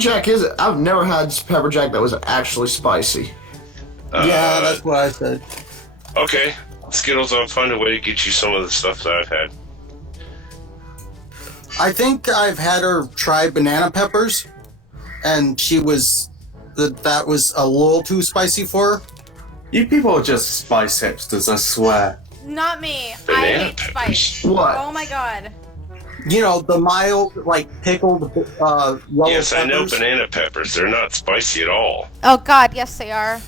pepper jack is. I've never had pepper jack that was actually spicy. Yeah, that's what I said. Okay, Skittles, I'll find a way to get you some of the stuff that I've had. I think I've had her try banana peppers, and she was that was a little too spicy for her. You people are just spice hipsters, I swear. Not me. Banana I hate peppers. spice. What? Oh my god. You know, the mild, like, pickled yellow Yes, I know peppers. banana peppers. They're not spicy at all. Oh god, yes they are.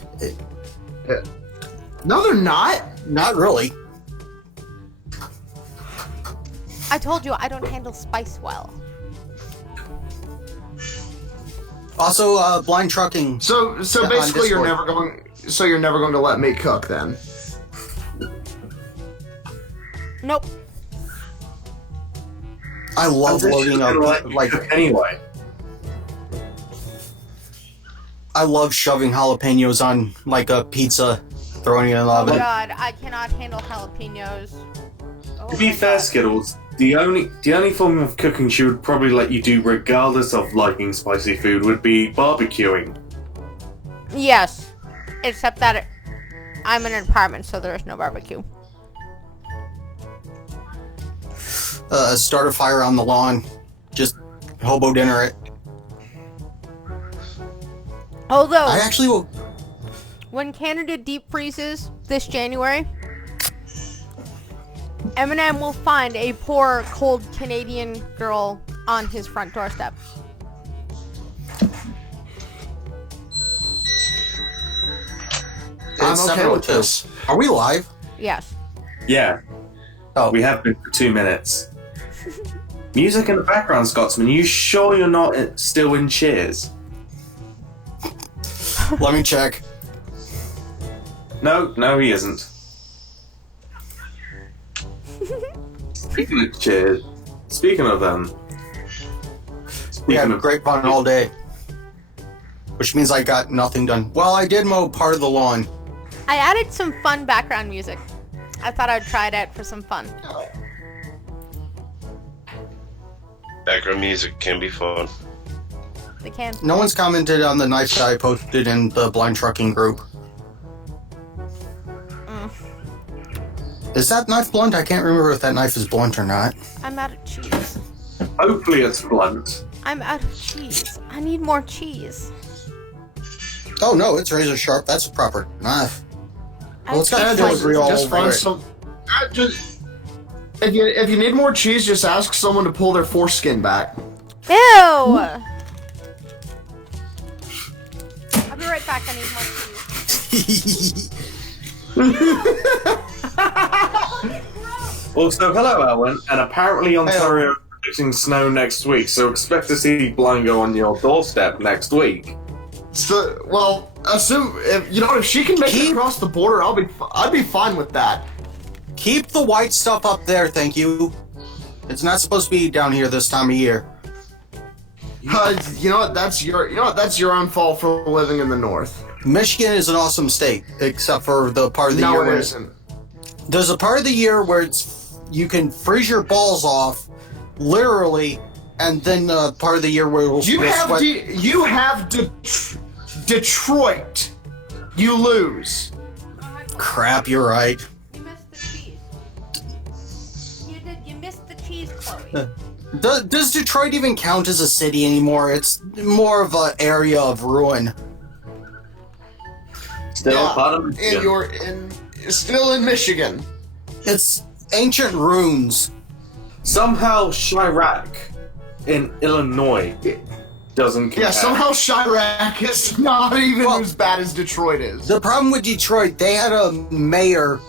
No, they're not. Not really. I told you I don't handle spice well. Also, blind trucking. So on basically, you're Discord. never going. So you're never going to let me cook then. Nope. I love I'm loading gonna let up, you like, cook anyway. I love shoving jalapenos on, like, a pizza, throwing it in the Oh oven. god, I cannot handle jalapenos. Oh To be my fair, God. Skittles, the only form of cooking she would probably let you do, regardless of liking spicy food, would be barbecuing. Yes. Except that I'm in an apartment, so there is no barbecue. Start a fire on the lawn. Just hobo dinner it. Although, I actually will. when Canada deep freezes this January, Eminem will find a poor, cold Canadian girl on his front doorstep. I'm It's okay several with this. kills. Are we live? Yes. Yeah, Oh, we have been for 2 minutes. Music in the background, Scotsman. You sure you're not still in Cheers? let me check. No, he isn't. Speaking of Cheers, speaking of them, We had speaking of great fun all day. Which means I got nothing done. Well, I did mow part of the lawn. I added some fun background music. I thought I'd try it out for some fun. Background music can be fun. They can. No one's commented on the knife that I posted in the blind trucking group. Is that knife blunt? I can't remember if that knife is blunt or not. I'm out of cheese. hopefully it's blunt. I'm out of cheese. I need more cheese. Oh no, it's razor sharp. That's a proper knife. Well, it's got I filigree all Just over find it. some. If you need more cheese, just ask someone to pull their foreskin back. Ew! I'll be right back. I need more cheese. Also, hello, Owen, and apparently Ontario is predicting snow next week, so expect to see blind go on your doorstep next week. So, well, assume if she can make it across the border, I'd be fine with that. Keep the white stuff up there, thank you. It's not supposed to be down here this time of year. You know what? That's your own fault for living in the north. Michigan is an awesome state, except for the part of the year No, where it isn't. there's a part of the year where you can freeze your balls off, literally, and then the part of the year where it'll You have sweat. you have Detroit. You lose. Crap, you're right. You missed the cheese. You missed the cheese, Chloe. Does Detroit even count as a city anymore? It's more of an area of ruin. Still part of and Michigan. you're still in Michigan. It's ancient ruins. Somehow Chirac in Illinois doesn't compare. Yeah, somehow Chirac is not even as bad as Detroit is. The problem with Detroit, they had a mayor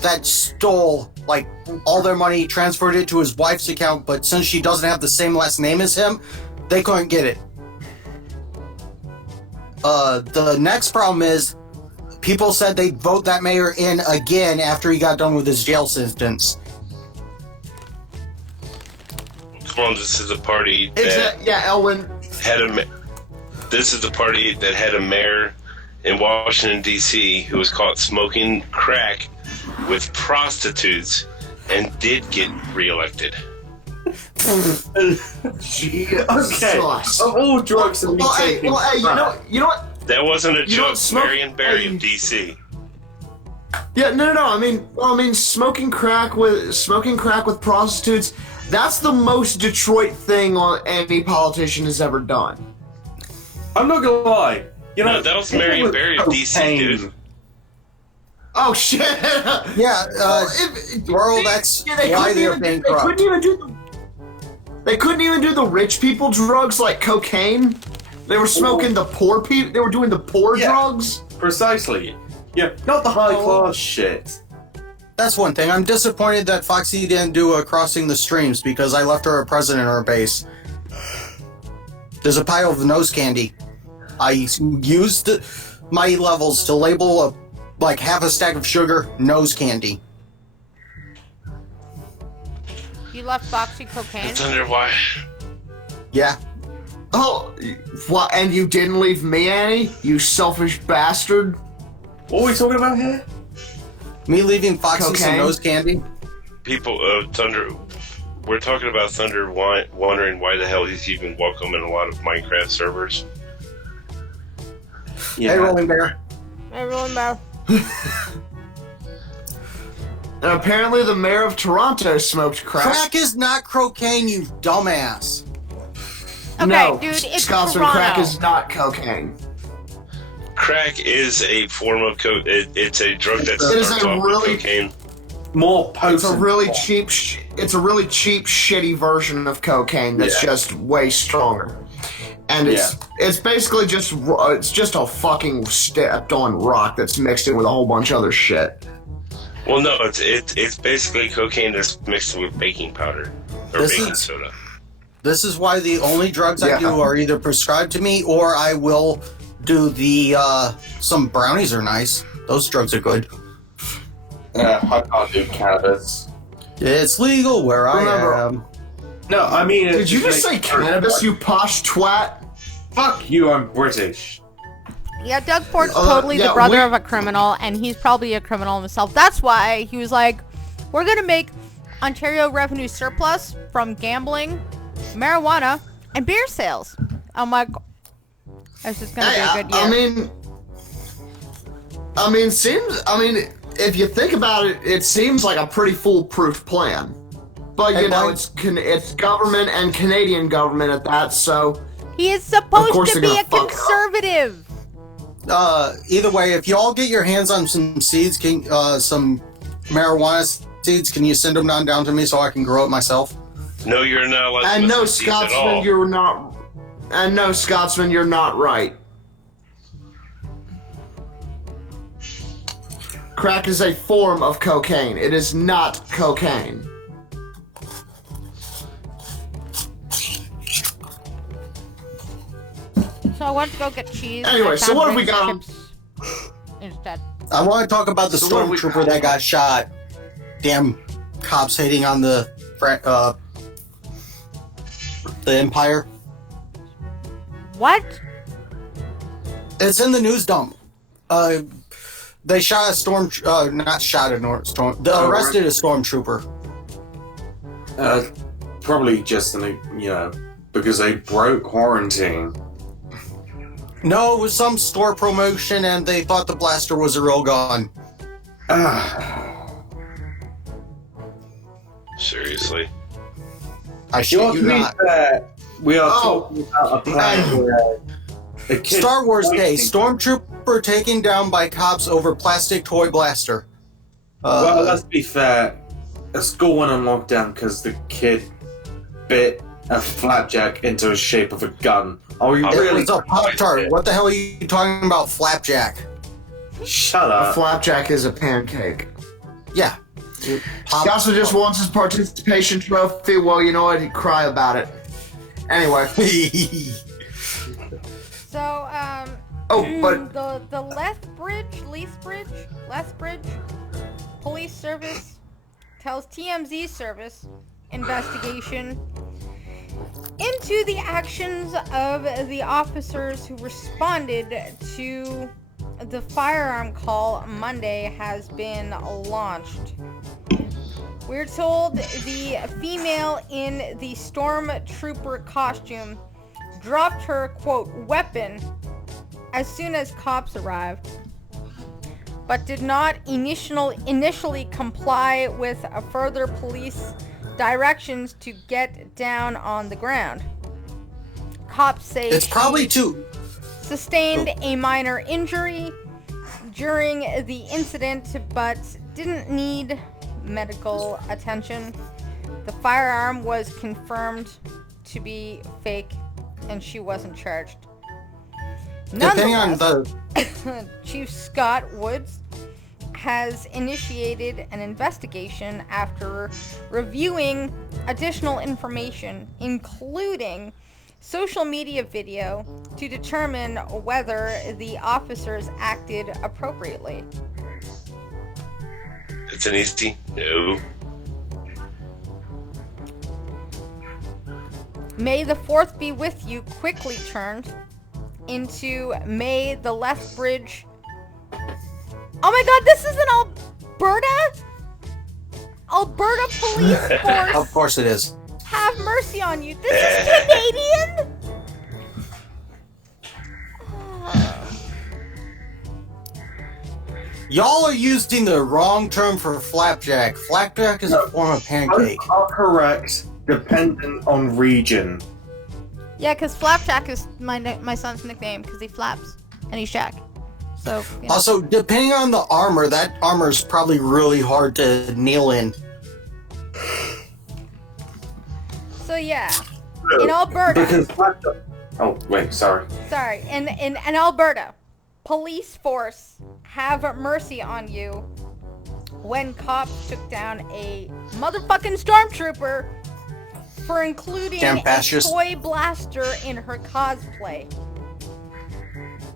that stole, like, all their money, transferred it to his wife's account, but since she doesn't have the same last name as him, they couldn't get it. The next problem is, people said they'd vote that mayor in again after he got done with his jail sentence. Come on, this is a party that Exactly. Yeah, Elwin. This is the party that had a mayor in Washington, D.C. who was caught smoking crack with prostitutes and did get reelected. Jesus. Okay. Of all drugs to be taken. You know what? That wasn't a You joke. don't smoke- Marion Barry of Hey. DC. Yeah, no. I mean, smoking crack with prostitutes. That's the most Detroit thing any politician has ever done. I'm not gonna lie. You know, No, that was Marion Barry of DC, dude. Oh shit! Yeah, bro, that's why they're paying corrupt. They couldn't even do the rich people drugs like cocaine. They were smoking the poor people. They were doing the poor drugs. Precisely. Yeah, not the high class shit. That's one thing. I'm disappointed that Foxy didn't do a crossing the streams because I left her a present in her base. There's a pile of nose candy. I used my levels to label like half a stack of sugar nose candy. You left Foxy cocaine? It's under why? Yeah. Oh, what? And you didn't leave me, Annie? You selfish bastard! What are we talking about here? Me leaving Foxy some Cocaine? nose candy? People, Thunder. We're talking about Thunder wondering why the hell he's even welcome in a lot of Minecraft servers. Hey, Rolling Bear. Everyone bow. And apparently, the mayor of Toronto smoked crack. Crack is not cocaine, you dumbass. Okay, No, dude, it's Scotsman, Toronto. crack is not cocaine. Crack is a form of it's a drug that It is starts a off really- with cocaine. More potent. It's a really cheap, shitty version of cocaine that's just way stronger. And it's basically just a fucking stepped on rock that's mixed in with a whole bunch of other shit. Well, no, it's basically cocaine that's mixed with baking powder or This baking is- soda. This is why the only drugs I Yeah. do are either prescribed to me or I will do the, some brownies are nice. Those drugs are good. Yeah, I can't do cannabis. It's legal where Remember- I am. No, I mean... Did you just say cannabis, you posh twat? Fuck you, I'm British. Yeah, Doug Fort's Uh, totally yeah, the brother we- of a criminal, and he's probably a criminal himself. That's why he was like, we're going to make Ontario revenue surplus from gambling, marijuana, and beer sales. I'm like, this is going to be a good year. I mean, if you think about it, it seems like a pretty foolproof plan. But Hey, you know, Mike. it's government and Canadian government at that, so He is supposed course to they're be a gonna fuck up. conservative. Either way, if y'all get your hands on some seeds, some marijuana seeds, can you send them down to me so I can grow it myself? No, you're not allowed to and no, mess with these at Scotsman, all. you're not. And no, Scotsman, you're not right. Crack is a form of cocaine. It is not cocaine. So I went to go get cheese. Anyway, and I so found what have we Ritz got? chips instead. I want to talk about the So what we- stormtrooper that got shot. Damn cops hating on the Empire. What? It's in the news dump. They shot a arrested a stormtrooper. Probably just, because they broke quarantine. No, it was some store promotion and they thought the blaster was a real gun. Seriously. I shit you not. We are Oh. talking about a plan where a kid Star Wars Day, fighting- stormtrooper taken down by cops over plastic toy blaster. Well, let's be fair. A school went on lockdown because the kid bit a flapjack into the shape of a gun. Are you It it really? was a Pop-Tart. What the hell are you talking about, flapjack? Shut A up. flapjack is a pancake. Yeah. Scotsman just wants his participation trophy. Well, you know what? He'd cry about it. Anyway. So, Oh, but the Lethbridge Police Service tells TMZ Service investigation into the actions of the officers who responded to the firearm call Monday has been launched. We're told the female in the stormtrooper costume dropped her, quote, weapon as soon as cops arrived, but did not initially comply with further police directions to get down on the ground. Cops say It's probably too. sustained a minor injury during the incident, but didn't need medical attention. The firearm was confirmed to be fake, and she wasn't charged. Depending on Nonetheless, the. Chief Scott Woods has initiated an investigation after reviewing additional information, including social media video, to determine whether the officers acted appropriately. It's an easy no. May the 4th be with you quickly turned into May the Lethbridge. Oh my god, this is an Alberta police force. Of course it is. Have mercy on you. This is Canadian? Y'all are using the wrong term for flapjack. Flapjack is a form of pancake. Both are correct, dependent on region. Yeah, because Flapjack is my son's nickname because he flaps and he's Jack. So, you know. Also, depending on the armor, that armor is probably really hard to nail in. So yeah, in Alberta. Because oh wait, sorry. Sorry, in Alberta, police force have mercy on you when cops took down a motherfucking stormtrooper for including a toy blaster in her cosplay.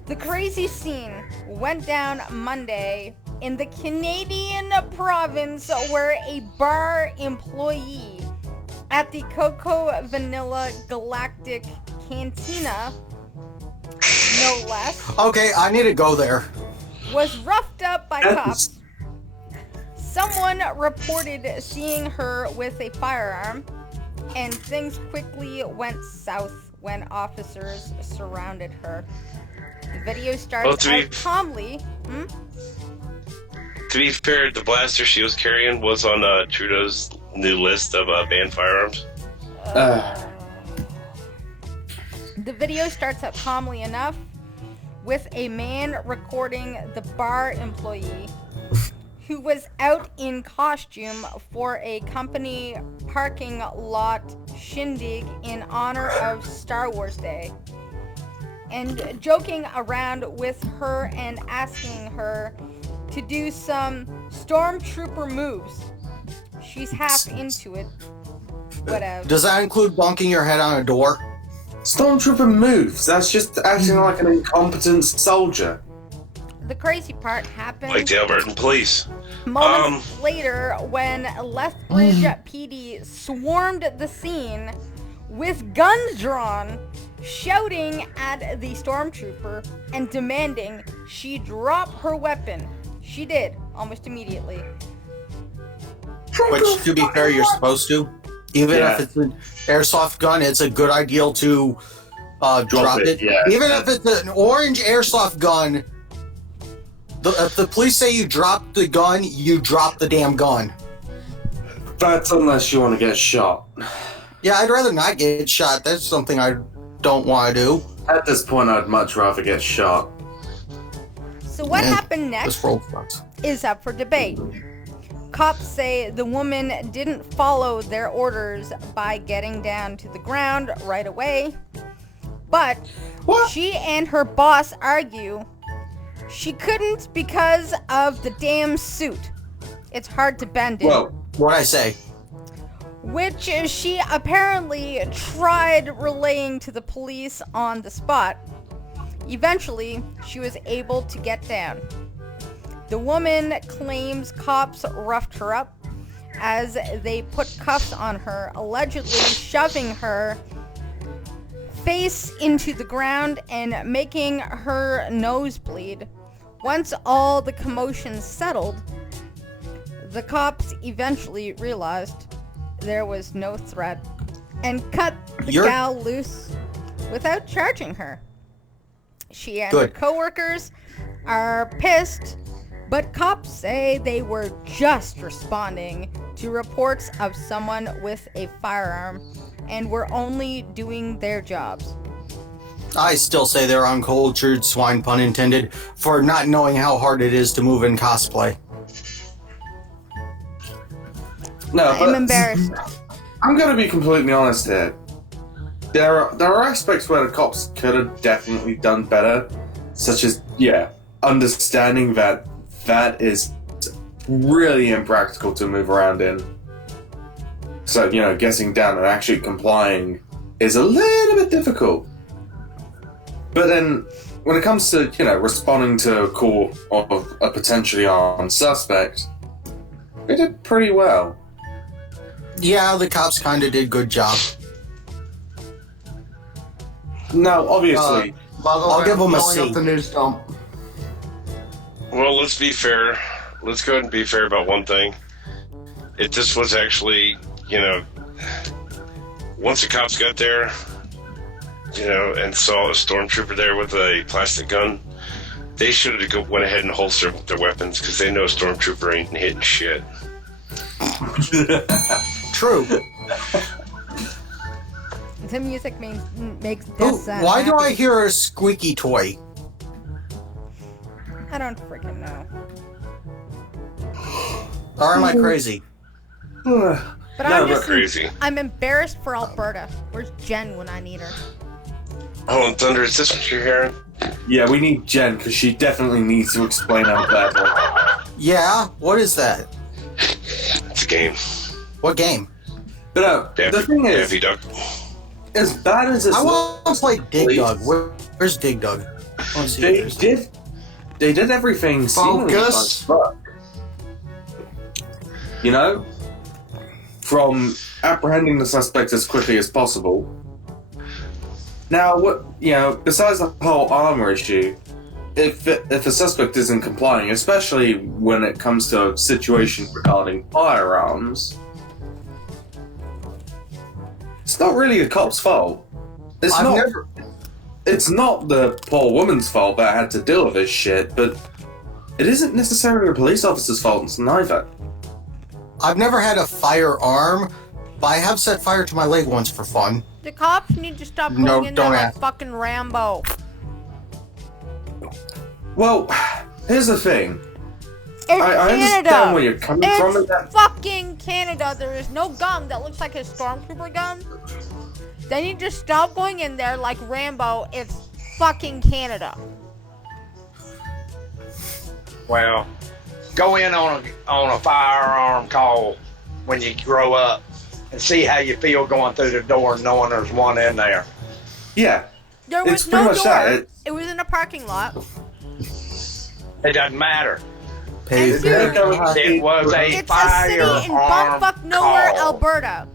The crazy scene went down Monday in the Canadian province where a bar employee at the Coco Vanilla Galactic Cantina, no less, Okay, I need to go there. was roughed up by cops. Someone reported seeing her with a firearm, and things quickly went south when officers surrounded her. The video starts out calmly. To be fair, the blaster she was carrying was on Trudeau's new list of banned firearms. The video starts out calmly enough, with a man recording the bar employee who was out in costume for a company parking lot shindig in honor of Star Wars Day, and joking around with her and asking her to do some stormtrooper moves. She's half into it. Whatever. Does that include bonking your head on a door? Stormtrooper moves. That's just acting like an incompetent soldier. The crazy part happened Like the Albertan police. moments later when Lethbridge PD swarmed the scene with guns drawn, shouting at the stormtrooper and demanding she drop her weapon. She did, almost immediately. Which, to be fair, you're supposed to. Even if it's an airsoft gun, it's a good idea to drop it. Yeah. Even if it's an orange airsoft gun, if the police say you drop the gun, you drop the damn gun. That's unless you want to get shot. Yeah, I'd rather not get shot. That's something I don't want to do. At this point, I'd much rather get shot. So what happened next This world sucks. is up for debate. Cops say the woman didn't follow their orders by getting down to the ground right away, but she and her boss argue she couldn't because of the damn suit. It's hard to bend in. Well, What'd I say? Which she apparently tried relaying to the police on the spot. Eventually, she was able to get down. The woman claims cops roughed her up as they put cuffs on her, allegedly shoving her face into the ground and making her nose bleed. Once all the commotion settled, The cops eventually realized there was no threat and cut the gal loose without charging her. She and her coworkers are pissed, but cops say they were just responding to reports of someone with a firearm and were only doing their jobs. I still say they're uncultured swine, pun intended, for not knowing how hard it is to move in cosplay. No, I'm embarrassed. I'm gonna be completely honest here. There are aspects where the cops could have definitely done better, such as, understanding that is really impractical to move around in. So, getting down and actually complying is a little bit difficult. But then, when it comes to, responding to a call of a potentially armed suspect, they did pretty well. Yeah, the cops kind of did good job. No, obviously. I'll give them a C. Up the news dump. Well, let's be fair. Let's go ahead and be fair about one thing. This was actually, once the cops got there, and saw a stormtrooper there with a plastic gun, they should have went ahead and holstered their weapons because they know a stormtrooper ain't hitting shit. True. The music makes death sound Why happy. do I hear a squeaky toy? I don't freaking know. Or am I crazy? But I'm just crazy. I'm embarrassed for Alberta. Where's Jen when I need her? Oh, and Thunder, is this what you're hearing? Yeah, we need Jen, because she definitely needs to explain how bad. Yeah? What is that? It's a game. What game? But no, the thing is, Daffy Duck. as bad as it's I want to play Dig Dug. Where's Dig Dug? I wanna see if there's- they did everything seemingly Focus. like fuck. From apprehending the suspect as quickly as possible. Now, besides the whole armor issue, if a suspect isn't complying, especially when it comes to a situation regarding firearms, it's not really the cop's fault. It's not the poor woman's fault that had to deal with this shit, but it isn't necessarily the police officer's fault neither. I've never had a firearm, but I have set fire to my leg once for fun. The cops need to stop going No, in there don't like ask. fucking Rambo. Well, here's the thing. It's I understand Canada. where you're coming It's from. That fucking Canada. There is no gun that looks like a stormtrooper gun. They need to stop going in there like Rambo. It's fucking Canada. Well, go in on a firearm call when you grow up and see how you feel going through the door knowing there's one in there. yeah, There was It's no pretty much door. that. It was in a parking lot. It doesn't matter. Pay And fair. It was a It's a city in firearm bumfuck nowhere, call. Alberta.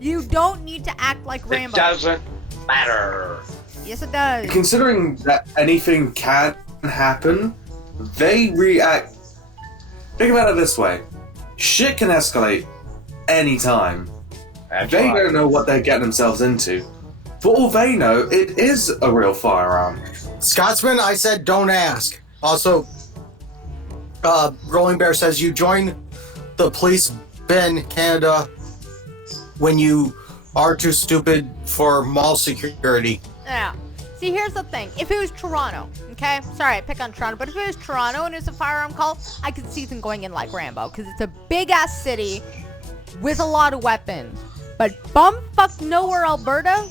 You don't need to act like It Rambo. doesn't matter. Yes, it does. considering that anything can happen, they react. Think about it this way: shit can escalate anytime. That's They right. don't know what they're getting themselves into. For all they know, it is a real firearm. Scotsman, I said don't ask. Also, Rolling Bear says you join the police bin Canada when you are too stupid for mall security. Yeah. See, here's the thing. If it was Toronto, okay? Sorry, I pick on Toronto, but if it was Toronto and it's a firearm call, I could see them going in like Rambo because it's a big-ass city with a lot of weapons. But bumfuck nowhere, Alberta,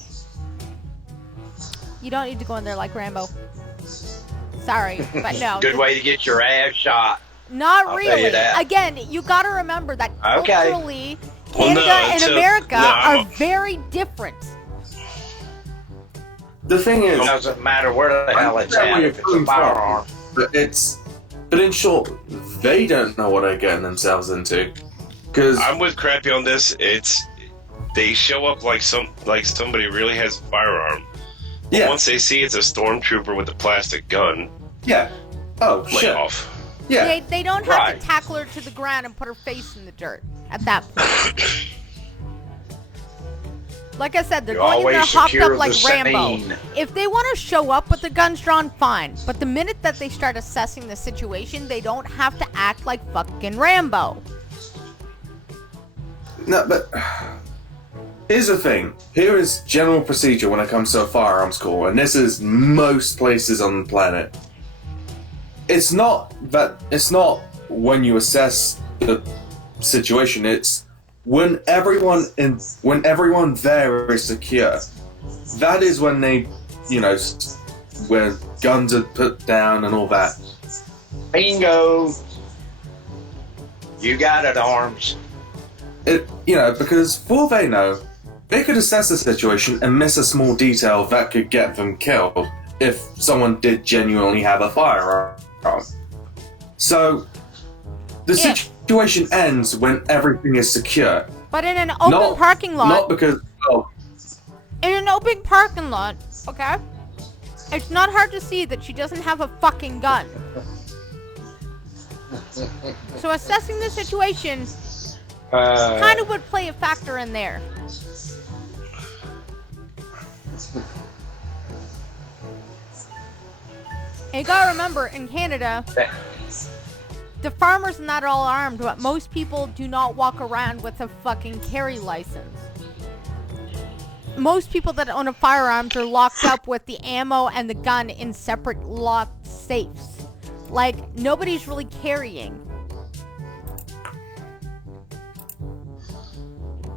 you don't need to go in there like Rambo. Sorry, but no. Good way to get your ass shot. Not I'll tell really. you that. Again, you got to remember that Okay. culturally, Well, no, Canada and so- America no, I'm are very different. The thing is, It doesn't matter where the hell it's understand at where if you're it's a coming from. firearm. but in short, they don't know what they're getting themselves into. Because I'm with Crappy on this. They show up like somebody really has a firearm. But yeah, once they see it's a stormtrooper with a plastic gun, yeah. Oh lay shit. off. Yeah. They don't have Right. to tackle her to the ground and put her face in the dirt at that point. Like I said, they're You going in there always hopped secure up like the Rambo. scene. If they want to show up with the guns drawn, fine. But the minute that they start assessing the situation, they don't have to act like fucking Rambo. No, but here's the thing. Here is general procedure when it comes to a firearms call, and this is most places on the planet. It's not when you assess the situation. It's when everyone there is secure. That is when they, where guns are put down and all that. Bingo. You got it, Arms. Because for all they know, they could assess the situation and miss a small detail that could get them killed if someone did genuinely have a firearm. So, the situation ends when everything is secure. But in an open parking lot. Not because, In an open parking lot, okay? It's not hard to see that she doesn't have a fucking gun. So assessing the situation kind of would play a factor in there. And you gotta remember, in Canada, the farmers are not all armed, but most people do not walk around with a fucking carry license. Most people that own a firearms are locked up with the ammo and the gun in separate locked safes. Like, nobody's really carrying.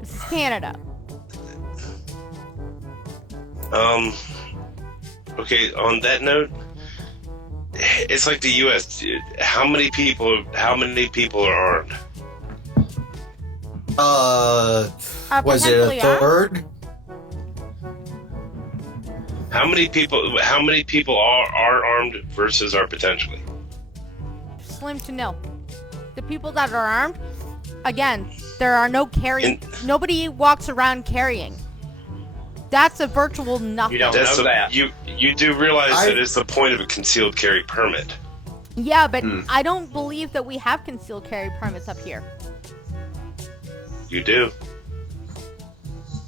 This is Canada. Okay, on that note, it's like the U.S. How many people are armed? Was it Potentially a third? How many people are armed versus are potentially? Slim to no. The people that are armed, again, there are no carrying. Nobody walks around carrying. That's a virtual nothing. You don't know that. You do realize that it's the point of a concealed carry permit. Yeah, but I don't believe that we have concealed carry permits up here. You do.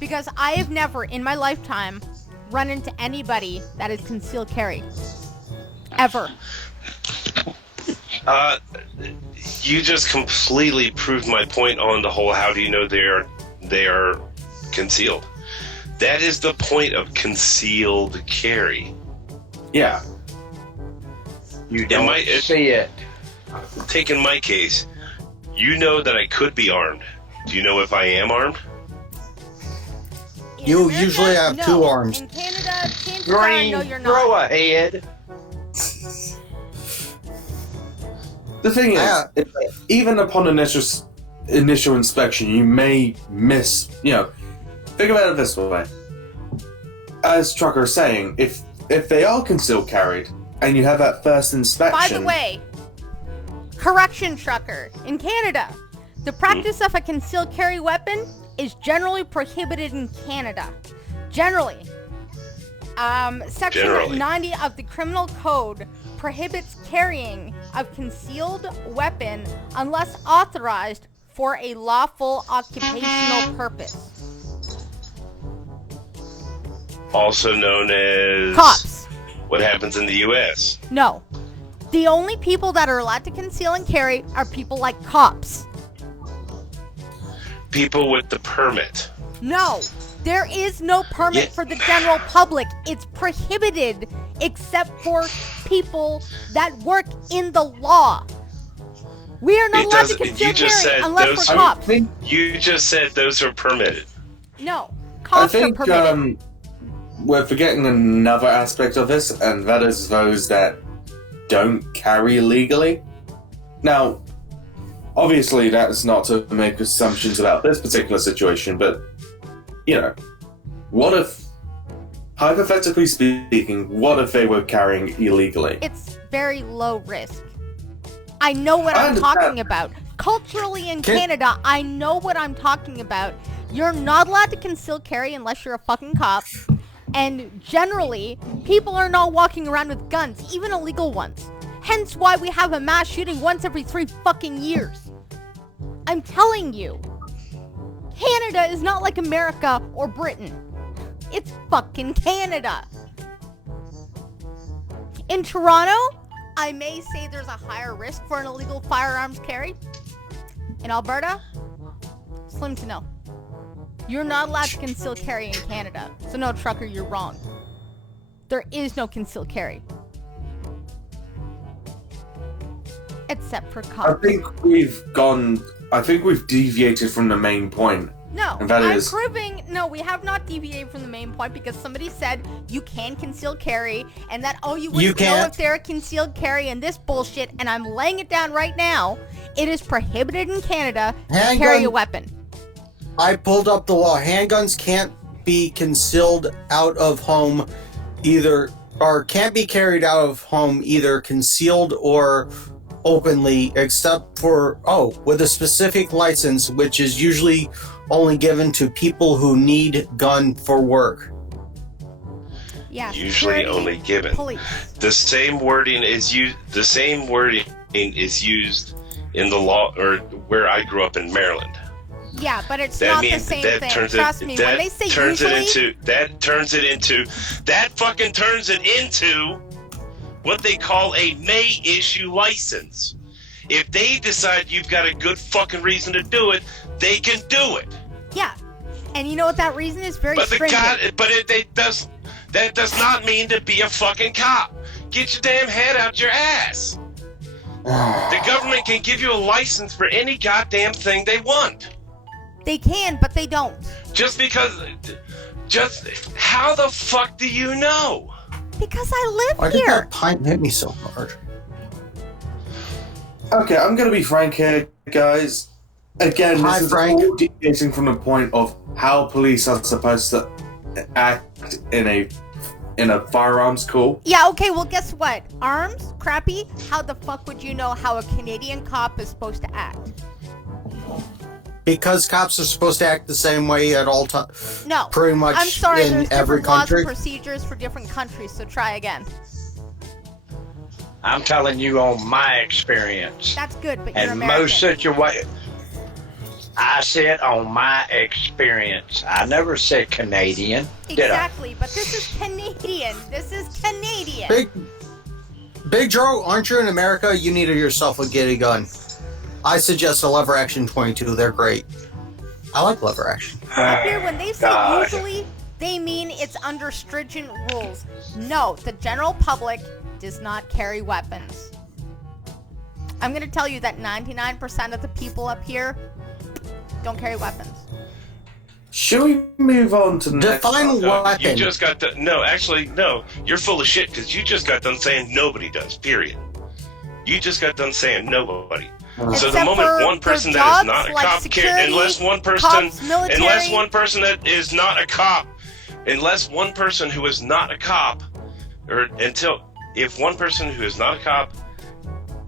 Because I have never, in my lifetime, run into anybody that is concealed carry. Ever. You just completely proved my point on the whole. How do you know they are concealed? That is the point of concealed carry. yeah. You don't see it. Taking my case, you know that I could be armed. Do you know if I am armed? In You America, usually have no. two arms. In Canada, chances are, Green, no, you're throw not. ahead. The thing is, Yeah. even upon initial inspection, you may miss. Think about it this way. As Trucker is saying, if they are concealed carried and you have that first inspection. By the way, correction, trucker. In Canada, the practice of a concealed carry weapon is generally prohibited in Canada. Generally. Section Generally. 90 of the Criminal Code prohibits carrying of concealed weapon unless authorized for a lawful occupational purpose. Also known as Cops. what happens in the U.S. No. The only people that are allowed to conceal and carry are people like cops. People with the permit. No, there is no permit Yeah. for the general public. It's prohibited except for people that work in the law. We are not It allowed to doesn't- conceal you just carry said unless those we're are- cops. You just said those are permitted. No, I cops think are permitted. we're forgetting another aspect of this, and that is those that don't carry legally. Now, obviously, that is not to make assumptions about this particular situation, but what if, hypothetically speaking, what if they were carrying illegally? It's very low risk. I know what I I'm understand. talking about. Culturally in Can- Canada, I know what I'm talking about. You're not allowed to conceal carry unless you're a fucking cop. And generally, people are not walking around with guns, even illegal ones. Hence why we have a mass shooting once every 3 fucking years. I'm telling you. Canada is not like America or Britain. It's fucking Canada. In Toronto, I may say there's a higher risk for an illegal firearms carry. In Alberta, slim to no. You're not allowed to conceal carry in Canada. So no, trucker, you're wrong. There is no concealed carry. Except for cops. I think we've deviated from the main point. No, and that I'm is- proving, no, we have not deviated from the main point because somebody said you can conceal carry and that, oh, you wouldn't know can't. if they're concealed carry and this bullshit, and I'm laying it down right now. It is prohibited in Canada to carry a weapon. I pulled up the law. Handguns can't be concealed out of home or can't be carried out of home either concealed or openly, except for, with a specific license, which is usually only given to people who need gun for work. Yeah, Usually security, only given. police. The same wording is used. The same wording is used in the law, or where I grew up in Maryland. Yeah, but it's That not the means same that thing. turns Trust it. me, That when they say turns usually, that fucking turns it into what they call a may issue license. If they decide you've got a good fucking reason to do it, they can do it. yeah. And you know what that reason is? Very But stringent. that does not mean to be a fucking cop. Get your damn head out your ass. The government can give you a license for any goddamn thing they want. They can, but they don't. Just how the fuck do you know? Because I Why live did here. that pint hit me so hard? Okay, I'm gonna be frank here, guys. Again, Hi, this is Frank. all deviating from the point of how police are supposed to act in a firearms call. Yeah, okay, well, guess what? Arms? Crappy? How the fuck would you know how a Canadian cop is supposed to act? Because cops are supposed to act the same way at all times. No. Pretty much I'm sorry, in there's every different laws country. and procedures for different countries, so try again. I'm telling you on my experience. That's good, but you're And American. most situations, I said on my experience. I never said Canadian, did I? Exactly, but this is Canadian. This is Canadian. Big Joe, aren't you in America? You need yourself a giddy gun. I suggest a lever action 22. They're great. I like lever action. Up here, when they say God. usually, they mean it's under stringent rules. No, the general public does not carry weapons. I'm going to tell you that 99% of the people up here don't carry weapons. Should we move on to the next Define one? weapon. You just got to no. Actually, no. You're full of shit because you just got done saying nobody does. Period. You just got done saying nobody. So the Except moment for one person their that is jobs, not a like cop, security, unless one cops, military. that is not a cop, unless one person who is not a cop, if one person who is not a cop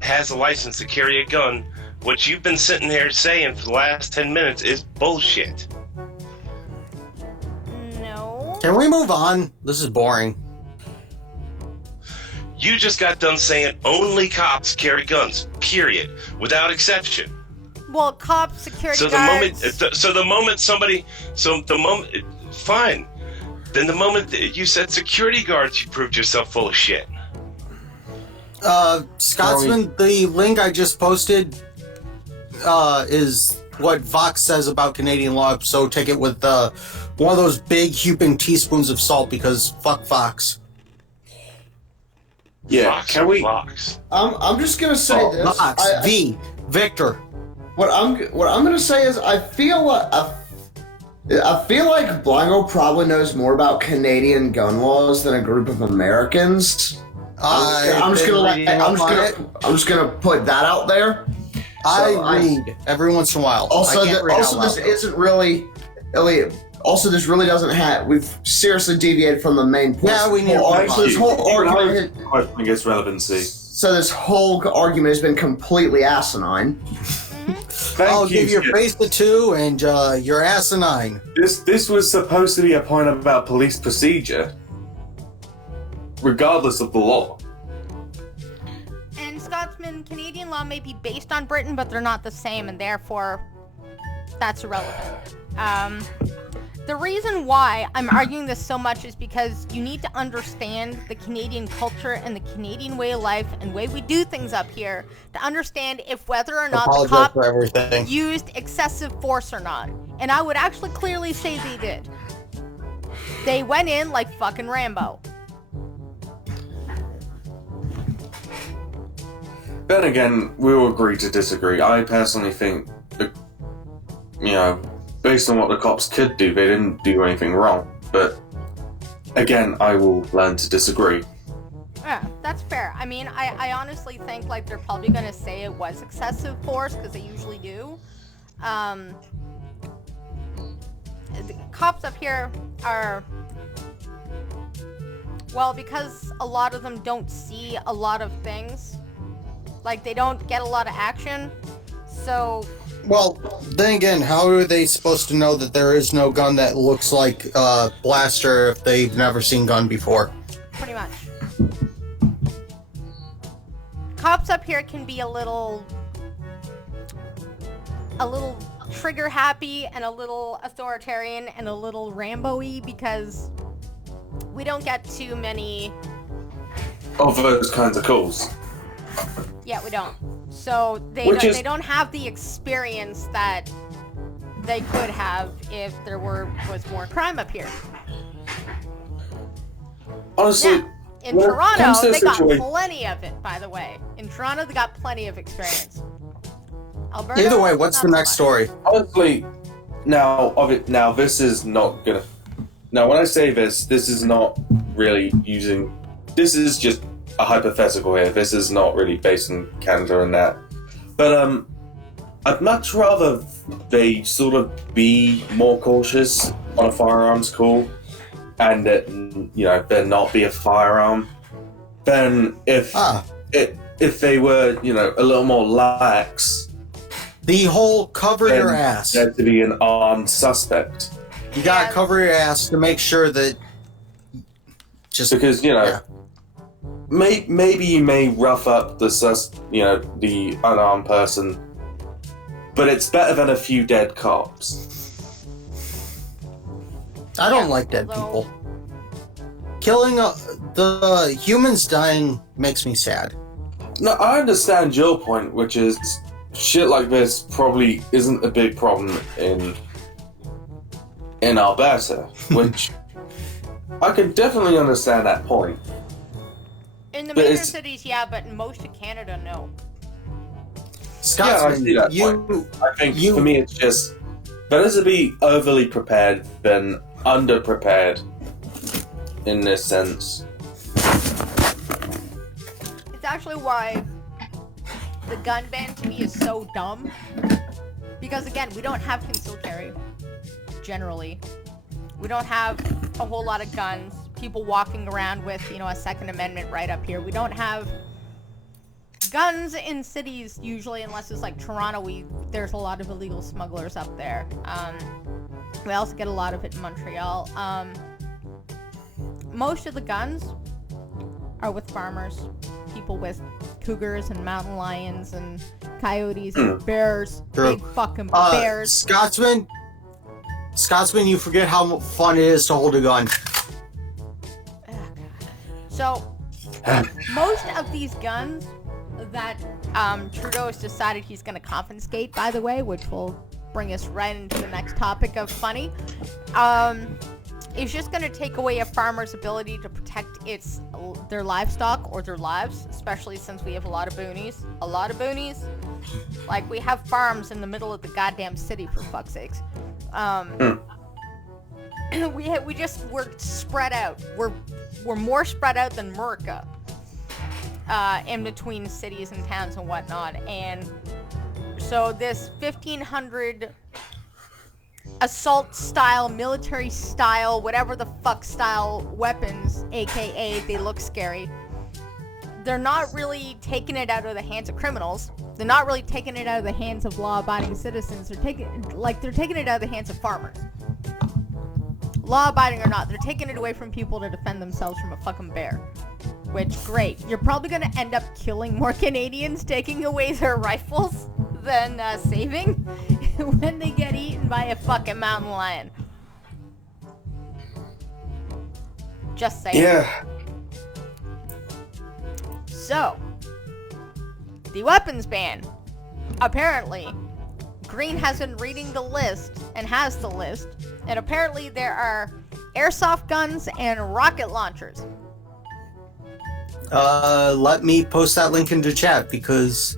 has a license to carry a gun, what you've been sitting there saying for the last 10 minutes is bullshit. No. Can we move on? This is boring. You just got done saying only cops carry guns, period, without exception. Well, cops, security So the guards. fine. Then the moment that you said security guards, you proved yourself full of shit. Scotsman, the link I just posted is what Vox says about Canadian law, so take it with one of those big heaping teaspoons of salt because fuck Vox. Yeah, Fox can or we? Fox? I'm just gonna say this. Vox, Victor. What I'm gonna say is I feel like Blanco probably knows more about Canadian gun laws than a group of Americans. I'm just gonna put that out there. I So read every once in a while. Also, I can't read out this loud. isn't really, Elliot. Also, this really doesn't have. We've seriously deviated from the main point. Yeah, we need to This move on. whole argument. Question gets relevancy. So this whole argument has been completely asinine. I'll give your face a 2 and your asinine. This was supposed to be a point about police procedure, regardless of the law. And law may be based on Britain, but they're not the same, and therefore that's irrelevant. The reason why I'm arguing this so much is because you need to understand the Canadian culture and the Canadian way of life and way we do things up here to understand if whether or not the Apologize cop for everything. used excessive force or not. And I would actually clearly say they did. They went in like fucking Rambo. Then again, we'll agree to disagree. I personally think, based on what the cops could do, they didn't do anything wrong. But again, I will learn to disagree. Yeah, that's fair. I mean, I honestly think like they're probably gonna say it was excessive force because they usually do. The cops up here are, well, because a lot of them don't see a lot of things. Like, they don't get a lot of action. So, Well, then again, how are they supposed to know that there is no gun that looks like a blaster if they've never seen gun before? pretty much. Cops up here can be a little trigger happy and a little authoritarian and a little Rambo-y because we don't get too many. Of those kinds of calls. Yeah, we don't. So they don't have the experience that they could have if there was more crime up here. Honestly, Yeah. In when it Toronto, comes to they got situa- plenty of it, by the way. In Toronto, they got plenty of experience. Alberta, Either way, what's not the so next much. story? honestly, now this is not gonna. Now, when I say this is not really using. This is just a hypothetical here. This is not really based in Canada and that. But I'd much rather they sort of be more cautious on a firearms call, and that there not be a firearm. Than if they were a little more lax. The whole cover your and ass. there to be an armed suspect. You gotta Yes. cover your ass to make sure that. Just Because yeah. maybe you may rough up the unarmed person, but it's better than a few dead cops. I don't Yeah, like dead although- people. Killing the humans dying makes me sad. No, I understand your point, which is shit like this probably isn't a big problem in Alberta, which I can definitely understand that point. In the But major it's- cities, yeah, but in most of Canada, no. Scotsman, I see that I think for me it's just better to be overly prepared than underprepared in this sense. It's actually why the gun ban to me is so dumb. Because again, we don't have concealed carry. Generally. We don't have a whole lot of guns. People walking around with, a Second Amendment right up here. We don't have guns in cities usually, unless it's like Toronto. There's a lot of illegal smugglers up there. We also get a lot of it in Montreal. Most of the guns are with farmers, people with cougars and mountain lions and coyotes and bears, True. big fucking bears. Scotsman, you forget how fun it is to hold a gun. So, most of these guns that Trudeau has decided he's going to confiscate, by the way, which will bring us right into the next topic of funny, is just going to take away a farmer's ability to protect their livestock or their lives, especially since we have a lot of boonies. A lot of boonies. Like, we have farms in the middle of the goddamn city, for fuck's sakes. We're spread out. We're more spread out than America, in between cities and towns and whatnot. And so this 1500 assault style, military style, whatever the fuck style weapons, aka they look scary, they're not really taking it out of the hands of criminals. They're not really taking it out of the hands of law-abiding citizens. They're taking it out of the hands of farmers. Law-abiding or not, they're taking it away from people to defend themselves from a fucking bear. which, great. You're probably gonna end up killing more Canadians taking away their rifles than saving when they get eaten by a fucking mountain lion. Just saying. Yeah. So, the weapons ban. Apparently, Green has been reading the list and has the list, and apparently there are airsoft guns and rocket launchers. Let me post that link into chat because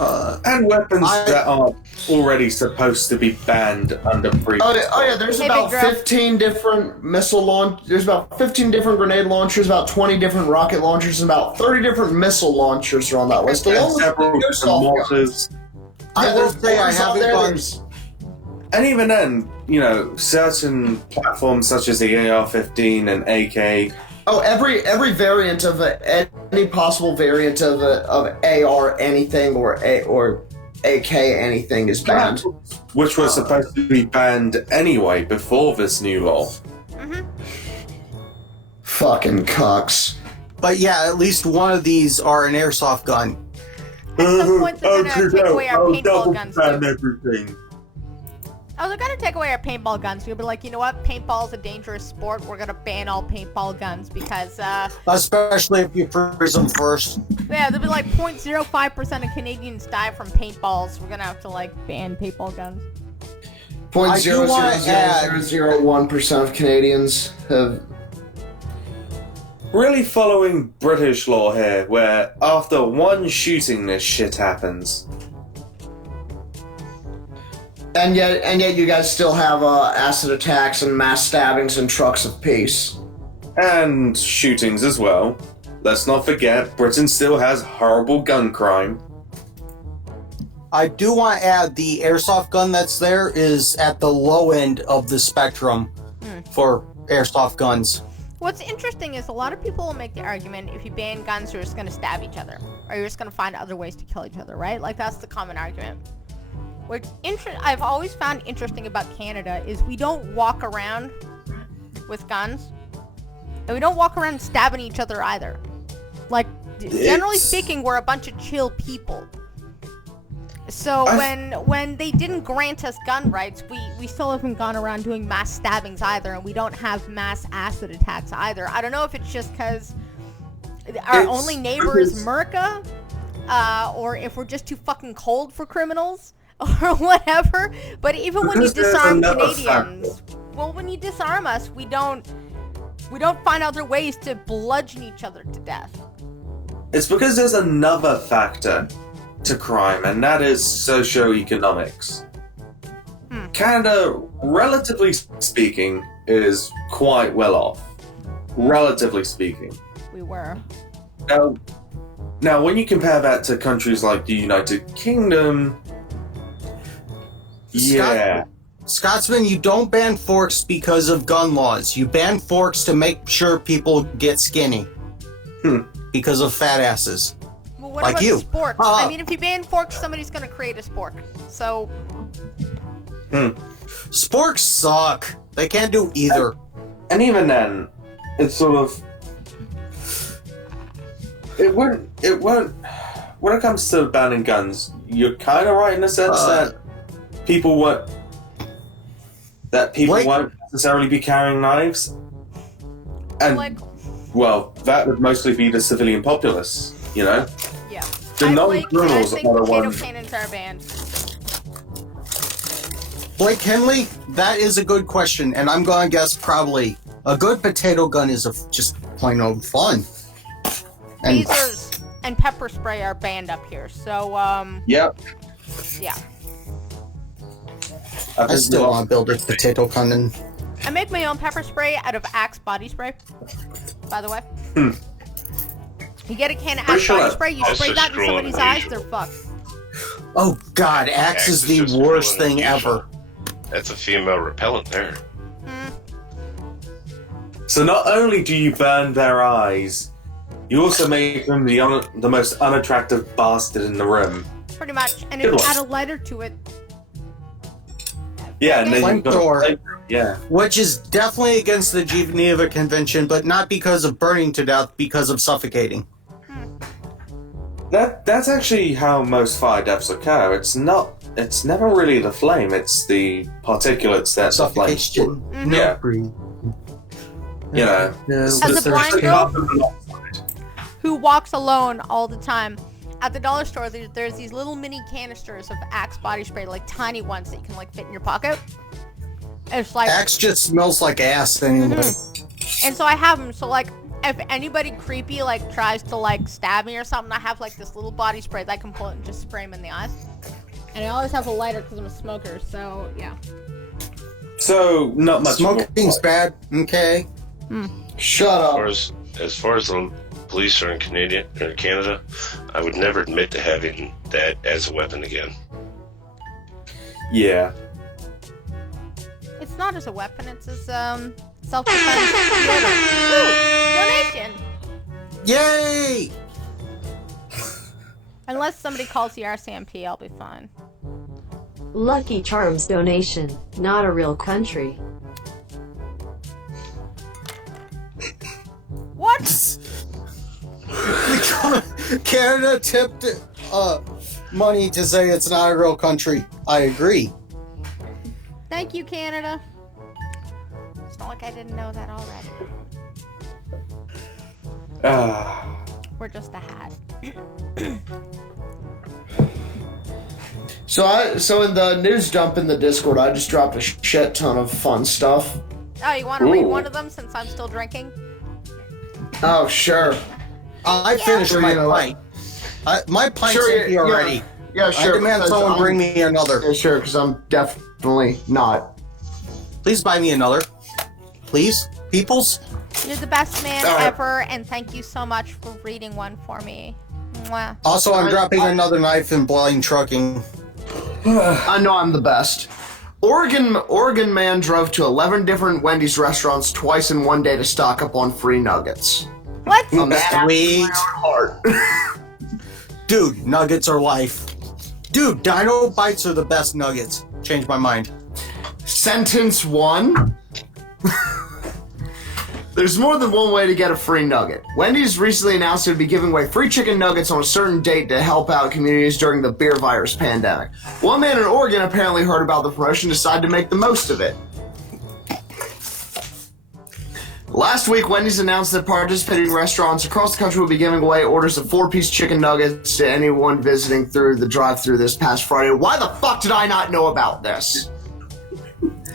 And weapons that are already supposed to be banned under previous. Oh yeah, there's Hey, about Big Girl. 15 different missile launch. There's about 15 different grenade launchers, about 20 different rocket launchers, and about 30 different missile launchers are on that list. And Along with several airsoft guns. mortars. I will there's say I mortars on haven't there, gone. there's- And even then, you know, certain platforms such as the AR-15 and AK. Oh, every variant of any possible variant of AR anything or AK anything is banned. Which was supposed to be banned anyway before this new law. Fucking cucks. But yeah, at least one of these are an airsoft gun. At some point, they're gonna take away our paintball guns, too. everything. Oh, they're gonna take away our paintball guns. You'll be like, you know what? Paintball's a dangerous sport. We're gonna ban all paintball guns because, Especially if you freeze them first. yeah, there'll be like 0.05% of Canadians die from paintballs. We're gonna have to, like, ban paintball guns. I do wanna add- 0.00001% of Canadians have. Really following British law here, where after one shooting this shit happens. And yet you guys still have acid attacks and mass stabbings and trucks of peace. And shootings as well. Let's not forget, Britain still has horrible gun crime. I do want to add the airsoft gun that's there is at the low end of the spectrum for airsoft guns. What's interesting is a lot of people will make the argument if you ban guns, you're just gonna stab each other, or you're just gonna find other ways to kill each other, right? Like that's the common argument. What's I've always found interesting about Canada is we don't walk around with guns, and we don't walk around stabbing each other either. Like generally speaking, we're a bunch of chill people. So when they didn't grant us gun rights, we still haven't gone around doing mass stabbings either, and we don't have mass acid attacks either. I don't know if it's just because our only neighbor is Merca, or if we're just too fucking cold for criminals, or whatever. But even when you Because there's disarm another Canadians, well, when you disarm us, we don't find other ways to bludgeon each other to death. It's because there's another factor to crime, and that is socioeconomics. Canada, relatively speaking, is quite well off. Relatively speaking. We were. Now, when you compare that to countries like the United Kingdom, yeah. Scotsman, you don't ban forks because of gun laws. You ban forks to make sure people get skinny. Because of fat asses. Well, what Like about you. sporks? I mean, if you ban forks, somebody's gonna create a spork. So, Sporks suck. They can't do either. And even then, it's sort of... It won't... When it comes to banning guns, you're kind of right in the sense that people won't necessarily be carrying knives. And, like, well, that would mostly be the civilian populace, you know? yeah. The I non-criminals think are the potato ones... cannons are banned. Blake Henley, that is a good question, and I'm gonna guess probably a good potato gun is just plain old fun. And Tasers and pepper spray are banned up here. So, Yep. yeah. I still want to build a potato cannon. I make my own pepper spray out of Axe body spray, by the way. You get a can of Axe sure body spray, you that's spray just that in cruel and somebody's eyes, unusual. they're fucked. Oh God, Axe is the just worst cruel and thing unusual. ever. That's a female repellent there. So not only do you burn their eyes, you also make them the most unattractive bastard in the room. Pretty much. And if Good you one. add a lighter to it, Yeah, and then you've got Flamethrower. yeah. Which is definitely against the Geneva Convention, but not because of burning to death, because of suffocating. That's actually how most fire deaths occur. It's never really the flame, it's the particulates that the flame. Suffocation. Yeah. Breathe. You know. As a blind girl who walks alone all the time, at the dollar store, there's these little mini canisters of Axe body spray, like tiny ones that you can like fit in your pocket. It's like Axe just smells like ass anyway. and so I have them. So like, if anybody creepy like tries to like stab me or something, I have like this little body spray that I can pull it and just spray them in the eyes. And I always have a lighter because I'm a smoker. So yeah. So not much. Smoking's bad. Okay. Shut up. As far as the police are in Canada, I would never admit to having that as a weapon again. Yeah. It's not as a weapon. It's as self-defense. Ooh, donation. Yay! Unless somebody calls the RCMP, I'll be fine. Lucky Charms donation. Not a real country. What? Canada tipped money to say it's not a real country. I agree. Thank you, Canada. It's not like I didn't know that already. We're just a hat. So in the news dump in the Discord, I just dropped a shit ton of fun stuff. Oh, you want to read one of them since I'm still drinking? Oh, sure. I finished my pint. My pint's empty already. Yeah, sure. I demand someone bring me another. Yeah, sure, because I'm definitely not. Please buy me another. Please, peoples. You're the best man All right. ever, and thank you so much for reading one for me. Mwah. Also, I'm dropping another knife in blind trucking. I know I'm the best. Oregon man drove to 11 different Wendy's restaurants twice in one day to stock up on free nuggets. What? Sweet. Heart. Dude, nuggets are life. Dude, Dino Bites are the best nuggets. Changed my mind. Sentence 1. There's more than one way to get a free nugget. Wendy's recently announced it would be giving away free chicken nuggets on a certain date to help out communities during the beer virus pandemic. One man in Oregon apparently heard about the promotion and decided to make the most of it. Last week, Wendy's announced that participating restaurants across the country will be giving away orders of 4-piece chicken nuggets to anyone visiting through the drive-thru this past Friday. Why the fuck did I not know about this?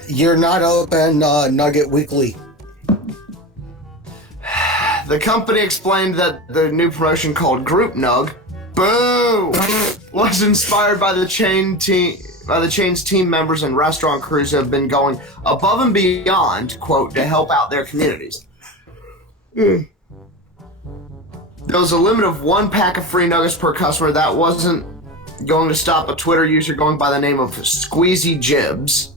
You're not open Nugget Weekly. The company explained that the new promotion called Group Nug, boo, was inspired by the chain's team members and restaurant crews who have been going above and beyond, quote, to help out their communities. There was a limit of 1 pack of free nuggets per customer. That wasn't going to stop a Twitter user going by the name of Squeezy Jibs.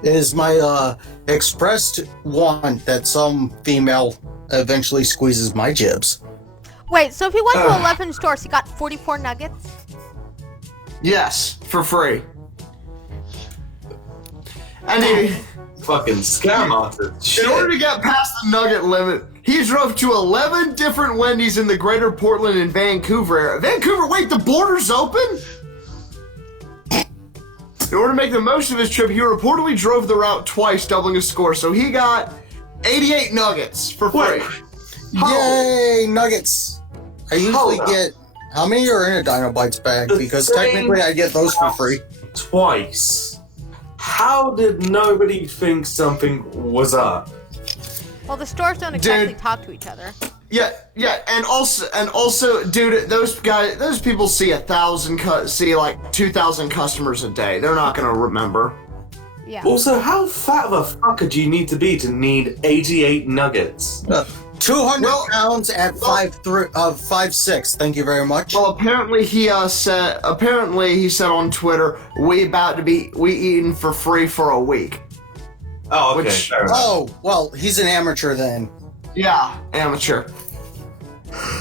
It is my expressed want that some female eventually squeezes my jibs. Wait, so if he went to 11 stores, he got 44 nuggets? Yes, for free. And he... Fucking scam artist. In order to get past the nugget limit, he drove to 11 different Wendy's in the greater Portland and Vancouver area. Vancouver, wait, the border's open? In order to make the most of his trip, he reportedly drove the route twice, doubling his score. So he got 88 nuggets for free. Yay, nuggets! I usually Hold up. get... How many are in a Dino Bites bag? The Because same technically I get those for free. Twice. How did nobody think something was up? Well, the stores don't exactly talk to each other. Yeah, and also, dude, those people see 2,000 customers a day. They're not gonna remember. Yeah. Also, how fat of a fucker do you need to be to need 88 nuggets? 200 Well- pounds at 5'6". Thank you very much. Well, apparently he said on Twitter, we eating for free for a week. Oh, okay. Which- fair enough. Oh, well, he's an amateur then. Yeah, amateur.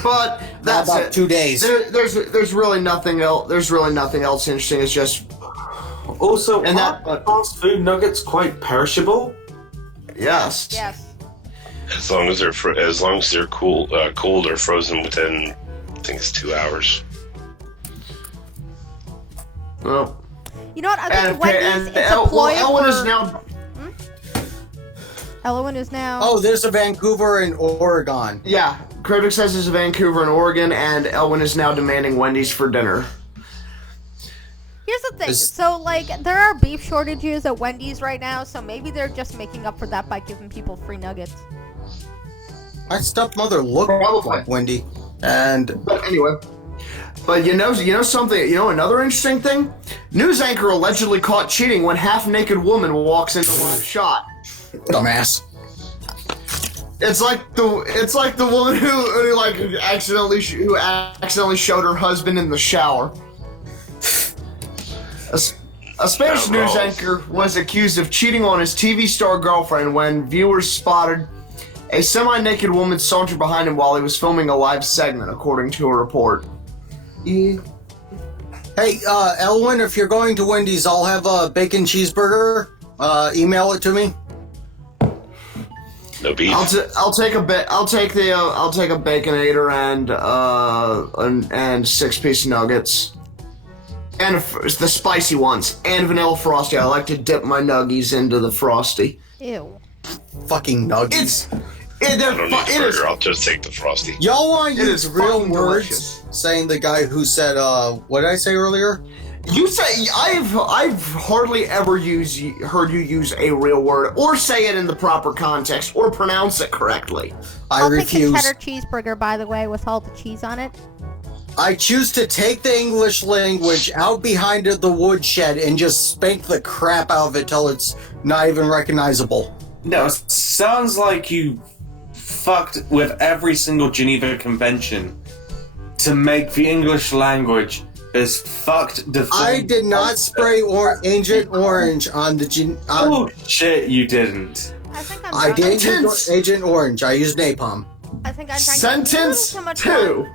But that's How about it. 2 days? There's really nothing else. There's really nothing else interesting. It's just Also, And are that- fast food nuggets quite perishable? Yes. Yes. As long as they're cooled or frozen within, I think it's 2 hours. Well, You know what? I and, think Wendy's and it's a ploy Elwyn for... is now. Elwyn is now... Oh, there's a Vancouver in Oregon. Yeah, Critic says it's Vancouver and Oregon, and Elwyn is now demanding Wendy's for dinner. Here's the thing. Is- So, like, there are beef shortages at Wendy's right now, so maybe they're just making up for that by giving people free nuggets. My stepmother looked Probably. like Wendy, and But anyway, but you know something. You know another interesting thing. News anchor allegedly caught cheating when half-naked woman walks into live shot. dumbass. It's like the woman who accidentally showed her husband in the shower. A Spanish news anchor was accused of cheating on his TV star girlfriend when viewers spotted a semi-naked woman saunter behind him while he was filming a live segment, according to a report. Hey, Elwyn, if you're going to Wendy's, I'll have a bacon cheeseburger. Email it to me. No beef. I'll take a baconator and 6-piece nuggets. And the spicy ones. And vanilla frosty. I like to dip my nuggies into the frosty. Ew. Fucking nuggets. I don't need a burger. I'll just take the frosty. Y'all want to It use is real fucking words? delicious. Saying the guy who said, what did I say earlier? You say I've hardly ever heard you use a real word or say it in the proper context or pronounce it correctly. I'll refuse. take the cheddar cheeseburger, by the way, with all the cheese on it. I choose to take the English language out behind the woodshed and just spank the crap out of it till it's not even recognizable. No, it sounds like you fucked with every single Geneva Convention to make the English language as fucked defined. I did not spray Agent Orange on the Oh shit, you didn't. I think I'm I done. did Agent Orange. I used napalm. I think I'm drinking Sentence a little too much 2.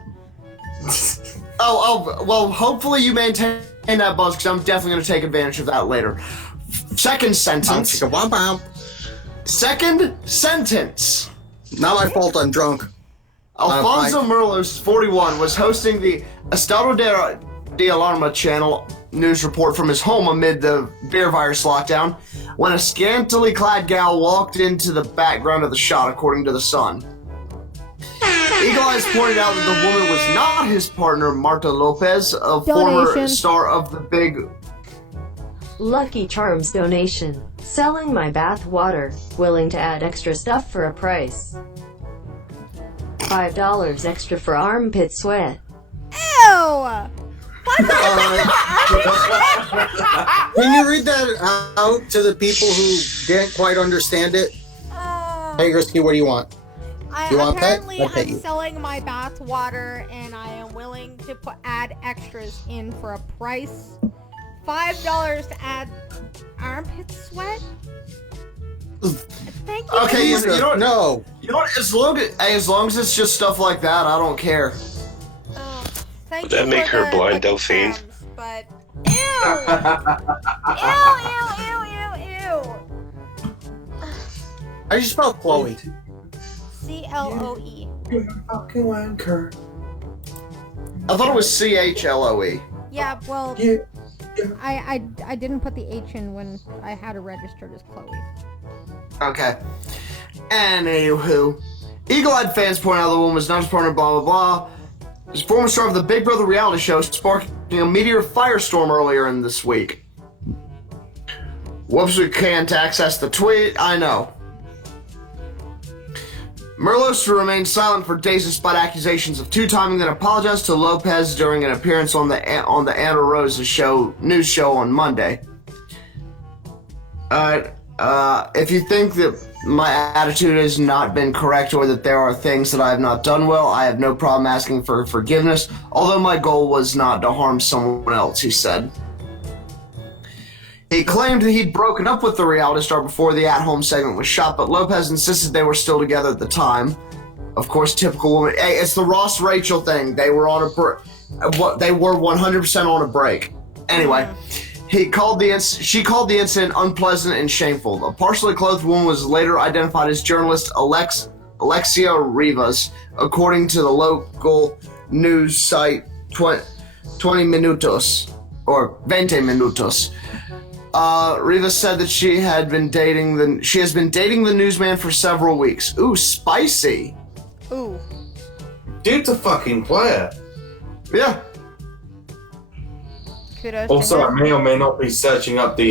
wine. Well, hopefully you maintain that buzz because I'm definitely going to take advantage of that later. Second sentence. Second sentence. Not my fault. I'm drunk. Alfonso Merlos, 41, was hosting the Estado de Alarma channel news report from his home amid the beer virus lockdown when a scantily clad gal walked into the background of the shot, according to The Sun. Eagle Eyes pointed out that the woman was not his partner, Marta Lopez, a former Donation. star of the big... Lucky Charms donation. Selling my bath water. Willing to add extra stuff for a price. $5 extra for armpit sweat. Ew! What the Can you read that out to the people who didn't quite understand it? Hey, Risky, what do you want? You want pet? Apparently, I'll pet I'm you. selling my bath water, and I am willing to add extras in for a price. $5 to add armpit sweat? Thank you. Okay, you know what? No. You know what? As long as it's just stuff like that, I don't care. Oh, thank Would that you make for her the blind Lucky Delphine? Charms, but ew! How do you spell Chloe? CLOE. Fucking wanker. I thought it was CHLOE. Yeah, well, I didn't put the H in when I had it registered as Chloe. Okay. Anywho, eagle-eyed fans point out the woman was not his partner, blah, blah, blah. His former star of the Big Brother reality show sparking a meteor firestorm earlier in this week. Whoops, we can't access the tweet. I know. Merlos remained silent for days despite accusations of two-timing, then apologized to Lopez during an appearance on the Anna Rosa news show on Monday. If you think that my attitude has not been correct or that there are things that I have not done well, I have no problem asking for forgiveness, although my goal was not to harm someone else, he said. He claimed that he'd broken up with the reality star before the at-home segment was shot, but Lopez insisted they were still together at the time. Of course, typical woman. Hey, it's the Ross Rachel thing. They were on they were 100% on a break. Anyway, She called the incident unpleasant and shameful. A partially clothed woman was later identified as journalist Alexia Rivas, according to the local news site 20 Minutos or 20 Minutos. Rivas said that she has been dating the newsman for several weeks. Ooh, spicy. Ooh. Dude's a fucking player. Yeah. Kudos Also, to I him. may or may not be searching up the.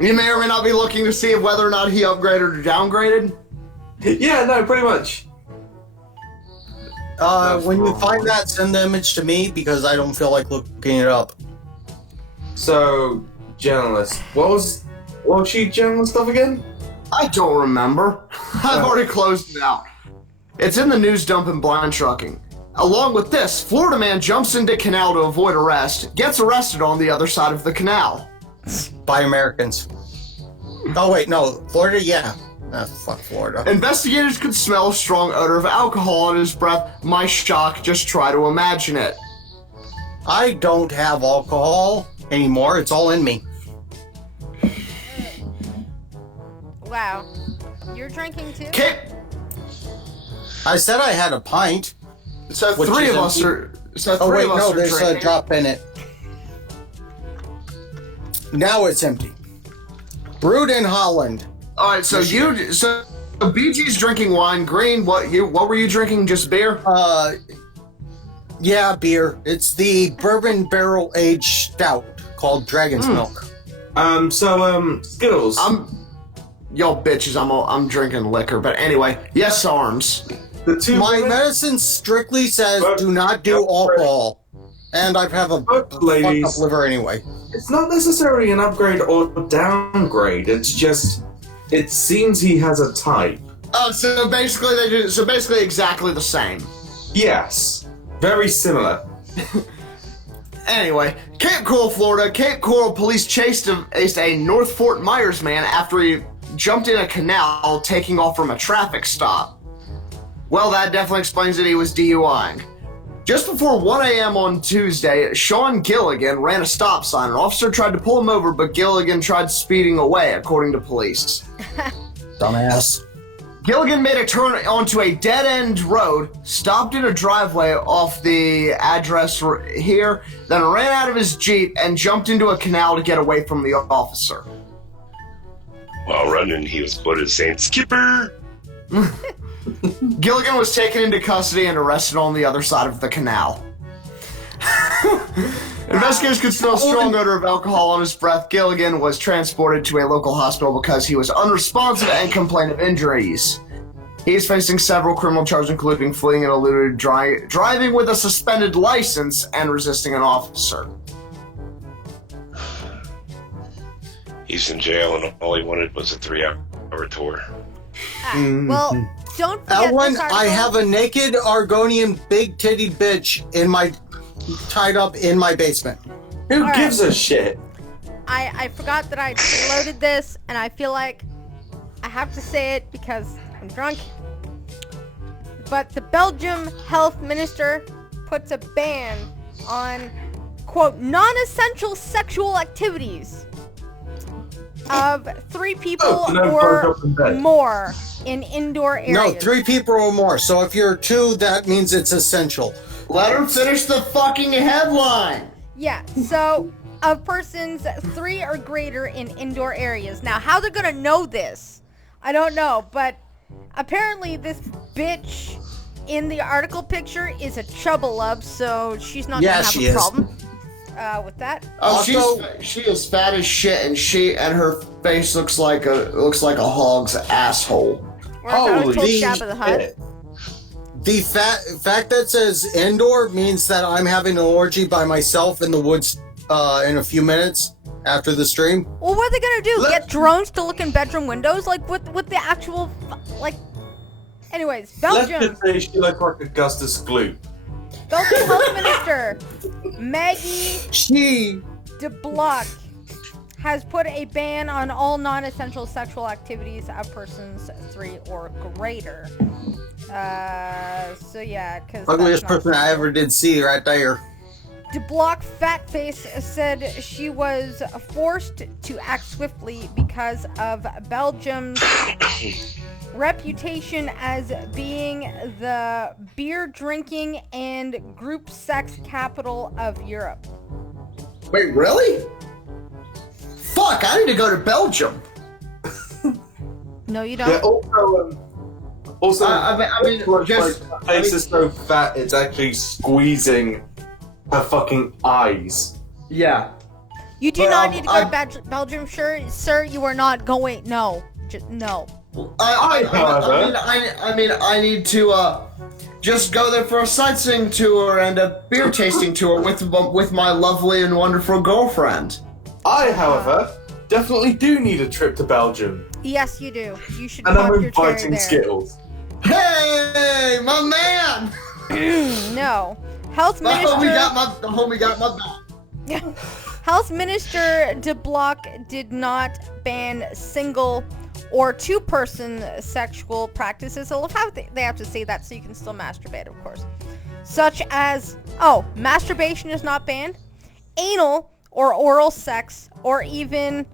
You may or may not be looking to see whether or not he upgraded or downgraded. Yeah, no, pretty much. When you find that, send the image to me because I don't feel like looking it up. So, journalist. What was she journalist of again? I don't remember. I've already closed it out. It's in the news dump in blind trucking. Along with this, Florida man jumps into canal to avoid arrest, gets arrested on the other side of the canal. By Americans. Oh wait, no, Florida, yeah. Fuck Florida. Investigators could smell a strong odor of alcohol in his breath. My shock, just try to imagine it. I don't have alcohol anymore, it's all in me. Wow. You're drinking too? I said I had a pint. So Which three is of us empty. are. So Oh three wait, of us no, are there's drinking. a drop in it. Now it's empty. Brewed in Holland. All right, so BG's drinking wine. Green, what were you drinking? Just beer? Yeah, beer. It's the bourbon barrel aged stout called Dragon's Milk. Skittles. Y'all bitches. I'm drinking liquor, but anyway, yes, arms. The two My women- medicine strictly says do not do alcohol, and I have a fucked up ladies. liver anyway. It's not necessarily an upgrade or downgrade. It's just, it seems he has a type. Oh, so basically exactly the same. Yes, very similar. Anyway, Cape Coral, Florida. Cape Coral police chased a North Fort Myers man after he jumped in a canal taking off from a traffic stop. Well, that definitely explains that he was DUIing. Just before 1 a.m. on Tuesday, Sean Gilligan ran a stop sign. An officer tried to pull him over, but Gilligan tried speeding away, according to police. Dumbass. Gilligan made a turn onto a dead-end road, stopped in a driveway off the address here, then ran out of his Jeep and jumped into a canal to get away from the officer. While running, he was quoted as saying, "Skipper!" Gilligan was taken into custody and arrested on the other side of the canal. Investigators could smell a strong odor of alcohol on his breath. Gilligan was transported to a local hospital because he was unresponsive and complained of injuries. He is facing several criminal charges, including fleeing and eluded driving with a suspended license and resisting an officer. He's in jail, and all he wanted was a 3-hour tour. Well, don't forget Ellen, this article. I have a naked Argonian big-titted bitch tied up in my basement. Who All gives a shit? I forgot that I loaded this, and I feel like I have to say it because I'm drunk. But the Belgium health minister puts a ban on, quote, non-essential sexual activities of 3 people no or photo in bed. more in indoor areas. No, 3 people or more. So if you're 2, that means it's essential. Let her finish the fucking headline! Yeah, so of persons 3 or greater in indoor areas. Now, how they're gonna know this, I don't know, but apparently this bitch in the article picture is a chubbalub, so she's not Yeah, gonna have she a is. problem with that. Oh, Also- she is fat as shit, and her face looks like a hog's asshole. Or as I was told, Holy Jabba the Hutt. shit. The fact that says indoor means that I'm having an orgy by myself in the woods in a few minutes after the stream. Well, what are they gonna do? Let- Get drones to look in bedroom windows? Like, with the actual, like... Anyways, Let's Belgium. just say she looks like Augustus Gloop. Belgian Health Minister Maggie She de Block has put a ban on all non-essential sexual activities of persons 3 or greater. So yeah, because ugliest person I ever did see right there. De Block Fatface said she was forced to act swiftly because of Belgium's reputation as being the beer drinking and group sex capital of Europe. Wait, really? Fuck, I need to go to Belgium. No, you Yeah, don't. also, I mean, just her face is so fat it's actually squeezing her fucking eyes. yeah. You do But, not need to go to Belgium, sir. You are not going. No, no. I mean, I need to just go there for a sightseeing tour and a beer tasting tour with my lovely and wonderful girlfriend. I, however, definitely do need a trip to Belgium, Yes, you do. You should and pop I'm your cherry inviting there. Skittles. Hey, my man! No. Health My Minister. homie got my back. Health Minister De Block did not ban single or two-person sexual practices. I love how they have to say that so you can still masturbate, of course. Such as, masturbation is not banned, anal or oral sex, or even...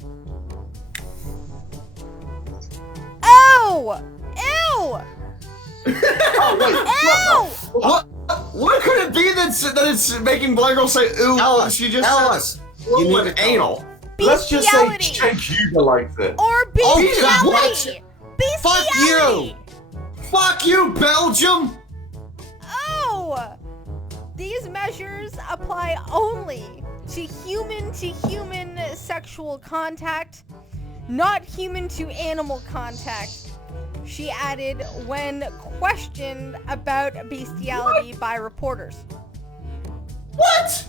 Ew! Ew! Oh, wait. Ew! What could it be that it's making Black Girl say ooh? She just Tell said us. You You need need to tell anal. Let's just say Bestiality! Jake Huber likes it. Or bestiality! what? Fuck Bestiality! Fuck you, Belgium! Oh! These measures apply only to human sexual contact, not human to animal contact. She added when questioned about bestiality by reporters. What?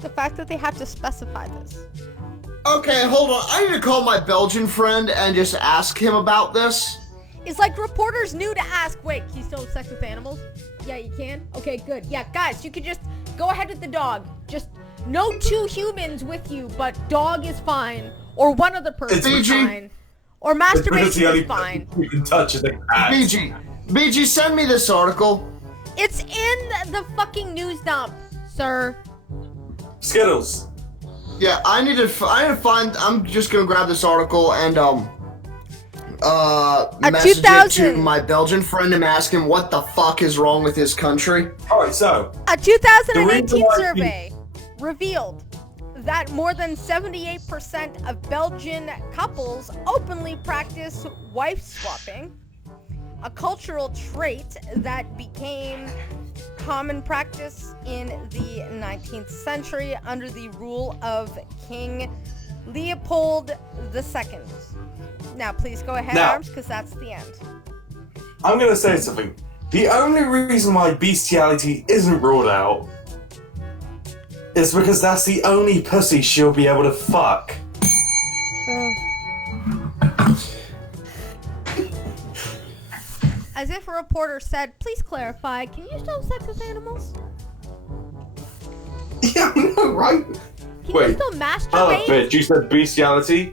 The fact that they have to specify this. Okay, hold on. I need to call my Belgian friend and just ask him about this. It's like reporters knew to ask, wait, can you still have sex with animals? Yeah, you can? Okay, good. Yeah, guys, you can just go ahead with the dog. Just no two humans with you, but dog is fine. Or one other person is BG. fine. Or masturbation is fine. You can touch it. BG, send me this article. It's in the fucking news dump, sir. Skittles. Yeah, I need to find. I'm just gonna grab this article and message it to my Belgian friend and ask him what the fuck is wrong with his country. Alright, so. A 2018 The reason why survey revealed that more than 78% of Belgian couples openly practice wife swapping, a cultural trait that became common practice in the 19th century under the rule of King Leopold II. Now, please go ahead, Now- Arms, because that's the end. I'm gonna say something. The only reason why bestiality isn't ruled out is because that's the only pussy she'll be able to fuck. As if a reporter said, please clarify, can you still have sex with animals? Yeah, I know, right? Can Wait. you still Oh, masturbate? bitch, you said bestiality?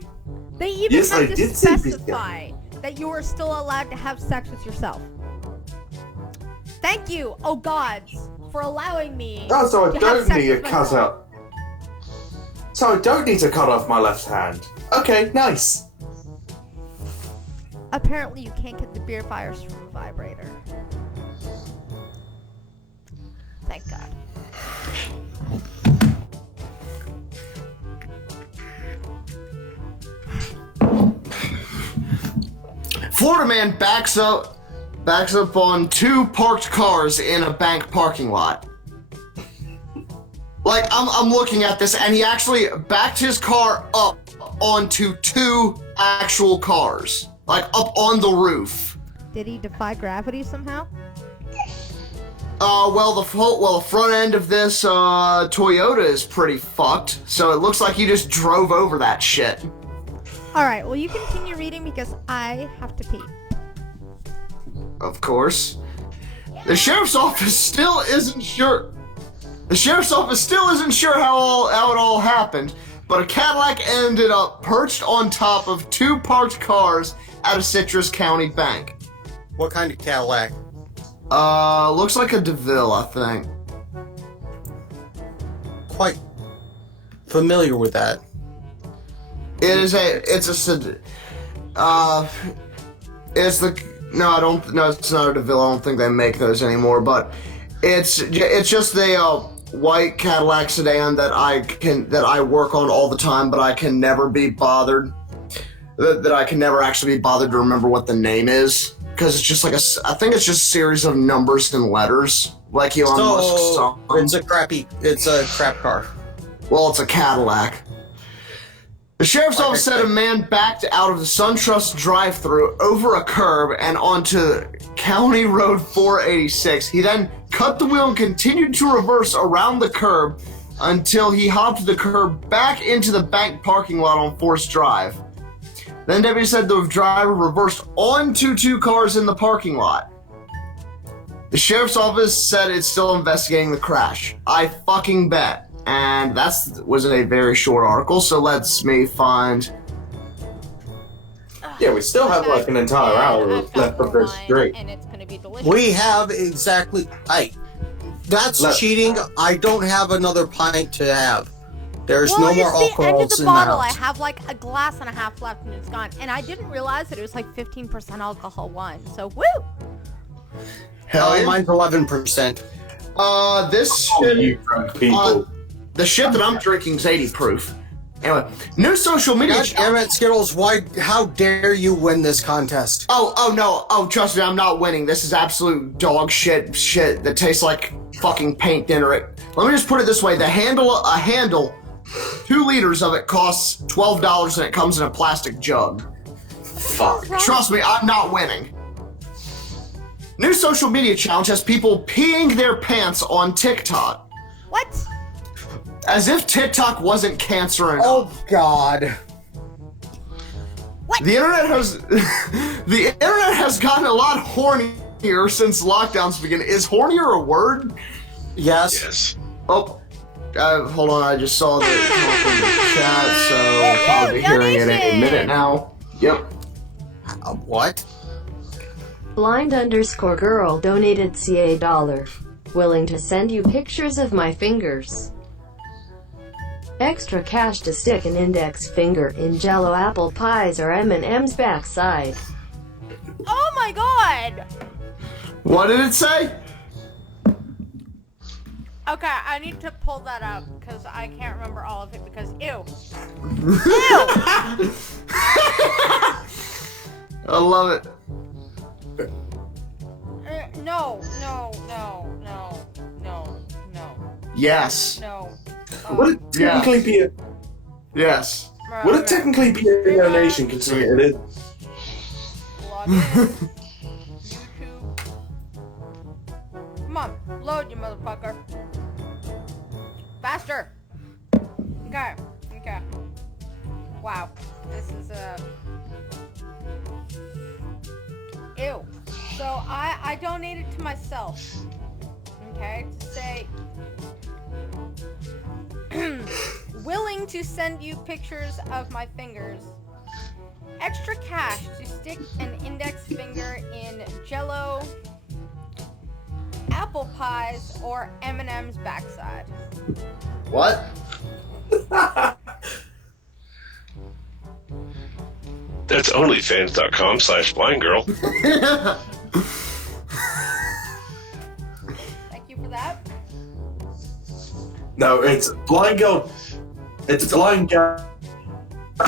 They even Yes, I have to did say specify that you are still allowed to have sex with yourself. Thank you, oh gods, for allowing me Oh, so I to have don't sex need to with cut myself. out. So I don't need to cut off my left hand. Okay, nice. Apparently you can't get the beer fires from a vibrator. Thank God. Florida man backs up on two parked cars in a bank parking lot. Like, I'm looking at this, and he actually backed his car up onto two actual cars. Like, up on the roof. Did he defy gravity somehow? The front end of this Toyota is pretty fucked, so it looks like he just drove over that shit. Alright, well you continue reading because I have to pee. Of course. The sheriff's office still isn't sure. The sheriff's office still isn't sure how it all happened, but a Cadillac ended up perched on top of two parked cars at a Citrus County bank. What kind of Cadillac? Looks like a DeVille, I think. quite familiar with that. It's not a DeVille. I don't think they make those anymore, but it's just the white Cadillac sedan that I work on all the time, but I can never be bothered. That I can never actually be bothered to remember what the name is, because it's just like I think it's just a series of numbers and letters, like Elon Musk's song. It's a crap car. Well, it's a Cadillac. The sheriff's office said a man backed out of the SunTrust drive-thru over a curb and onto County Road 486. He then cut the wheel and continued to reverse around the curb until he hopped the curb back into the bank parking lot on Forest Drive. Then deputy said the driver reversed onto two cars in the parking lot. The sheriff's office said it's still investigating the crash. I fucking bet. And that was a very short article, so let's me find... Yeah, we still have like an entire hour left of this drink. And it's gonna be delicious. We have exactly... That's cheating. I don't have another pint to have. There's no more alcohol it's the end of the in bottle. the I house. have like a glass and a half left and it's gone. And I didn't realize that it was like 15% alcohol wine. So, woo! Hell yeah. Mine's 11%. This Oh, shit... you drunk people. The shit that I'm drinking is 80 proof. Anyway, new social media... God damn it, Skittles, how dare you win this contest? Oh no, trust me, I'm not winning. This is absolute dog shit that tastes like fucking paint dinner. Let me just put it this way, a handle, 2 liters of it costs $12 and it comes in a plastic jug. Fuck. Trust me, I'm not winning. New social media challenge has people peeing their pants on TikTok. What? As if TikTok wasn't cancer enough. Oh, God. What? The internet has gotten a lot hornier since lockdowns began. Is hornier a word? Yes. Yes. Oh, hold on. I just saw the comment in the chat, so I'll probably be hearing it in a minute now. Yep. What? Blind_girl donated CA $. Willing to send you pictures of my fingers. Extra cash to stick an index finger in Jello apple pies or M&M's backside. Oh my god! What did it say? Okay, I need to pull that up because I can't remember all of it because ew. I love it. No. Yes. Would it technically be a... Yes. Would it technically be a donation considering it is... Log in. YouTube. Come on, load, you motherfucker. Faster. Okay. Wow. This is ew. So I donated to myself. Okay, to say willing to send you pictures of my fingers. Extra cash to stick an index finger in Jello, apple pies, or M&M's backside. What? That's onlyfans.com/blindgirl. Thank you for that. No, it's Blind Girl. It's Blind Girl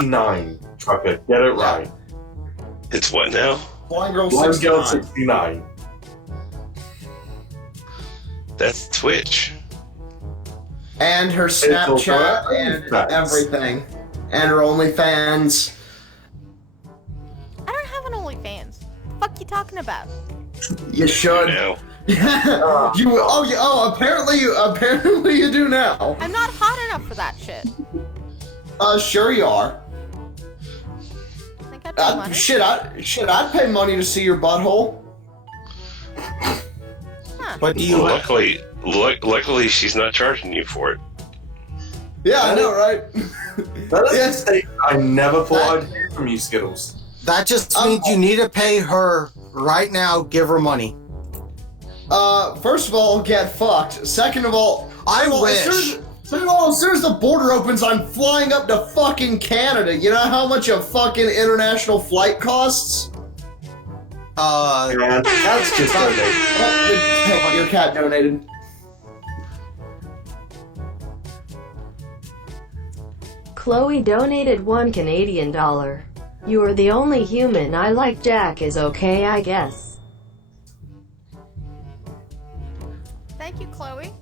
9. Trucker, get it right. It's what now? Blind Girl Blind Girl 69. 69. That's Twitch. And her Snapchat and everything. And her OnlyFans. I don't have an OnlyFans. The fuck you talking about? You should. Now. Apparently you do now. I'm not hot enough for that shit. Sure you are. I think I'd pay money. I'd pay money to see your butthole. Huh. But do you... Luckily, she's not charging you for it. Yeah, I know, right? Yes, I never thought I'd hear from you, Skittles. That just means you need to pay her right now, give her money. First of all, get fucked. Second of all, I wish. As Oh, as soon as the border opens, I'm flying up to fucking Canada. You know how much a fucking international flight costs? Man, that's just donated. Hey, your cat donated. Chloe donated $1 Canadian. You are the only human I like. Jack is okay, I guess. Thank you, Chloe.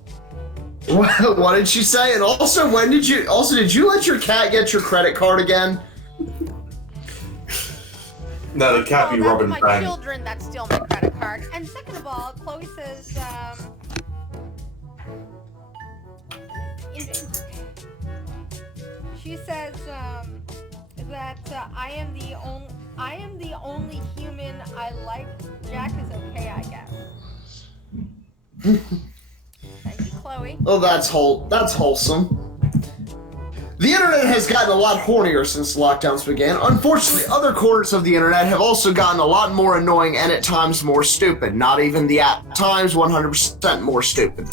What did she say? And also, did you let your cat get your credit card again? No, the cat be that's Robin my Bang. children that steal my credit card. And second of all, Chloe says, she says that I am the only human I like. Jack is okay, I guess. Thank you, Chloe. Oh, that's wholesome. The internet has gotten a lot hornier since lockdowns began. Unfortunately, other corners of the internet have also gotten a lot more annoying and at times more stupid. Not even the at times 100% more stupid.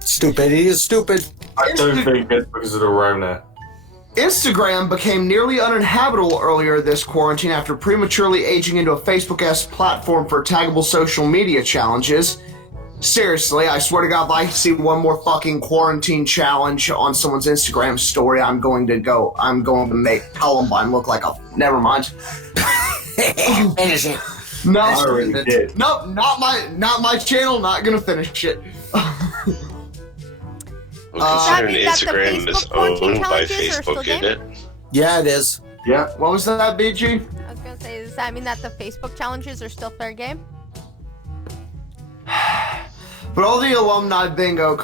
Stupidity is stupid. I don't think it's because of the Rona. Instagram became nearly uninhabitable earlier this quarantine after prematurely aging into a Facebook-esque platform for taggable social media challenges. Seriously, I swear to God, if I see one more fucking quarantine challenge on someone's Instagram story, I'm going to make Columbine look like a... Never mind. Finish it. No, I already did. Nope, not my channel, not gonna finish it. Considering mean that the Instagram is Facebook quarantine owned by challenges are still Facebook, isn't it? Yeah, it is. Yeah. What was that, BG? I was gonna say, does that mean that the Facebook challenges are still fair game? But all the alumni bingo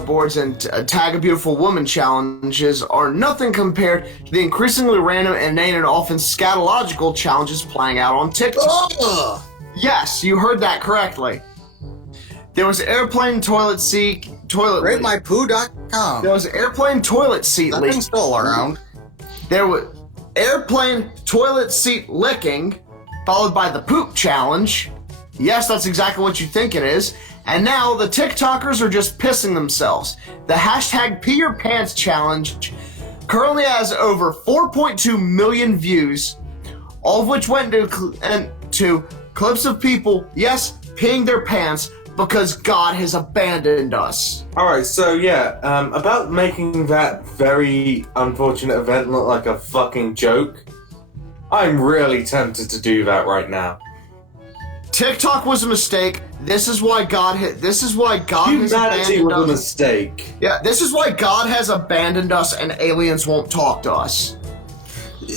boards and Tag a Beautiful Woman challenges are nothing compared to the increasingly random, inane, and often scatological challenges playing out on TikTok. Ugh. Yes, you heard that correctly. There was airplane toilet seat leak. RateMyPoo.com. There was airplane toilet seat leak. Nothing's still around. There was airplane toilet seat licking, followed by the poop challenge. Yes, that's exactly what you think it is. And now the TikTokers are just pissing themselves. The hashtag Pee Your Pants challenge currently has over 4.2 million views, all of which went to clips of people, yes, peeing their pants because God has abandoned us. Alright, so yeah, about making that very unfortunate event look like a fucking joke, I'm really tempted to do that right now. TikTok was a mistake. This is why God has Humanity abandoned was a us. mistake. Yeah, this is why God has abandoned us and aliens won't talk to us.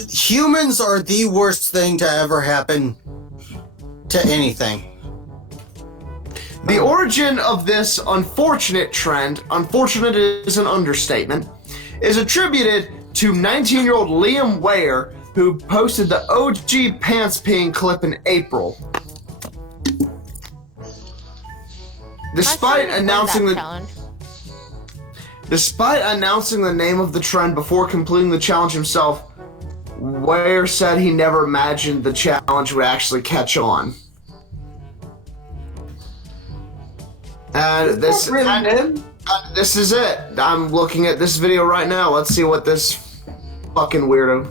Humans are the worst thing to ever happen to anything. The origin of this unfortunate trend, unfortunate is an understatement, is attributed to 19-year-old Liam Ware, who posted the OG pants peeing clip in April. Despite announcing the name of the trend before completing the challenge himself, Ware said he never imagined the challenge would actually catch on. And this is it. I'm looking at this video right now. Let's see what this fucking weirdo.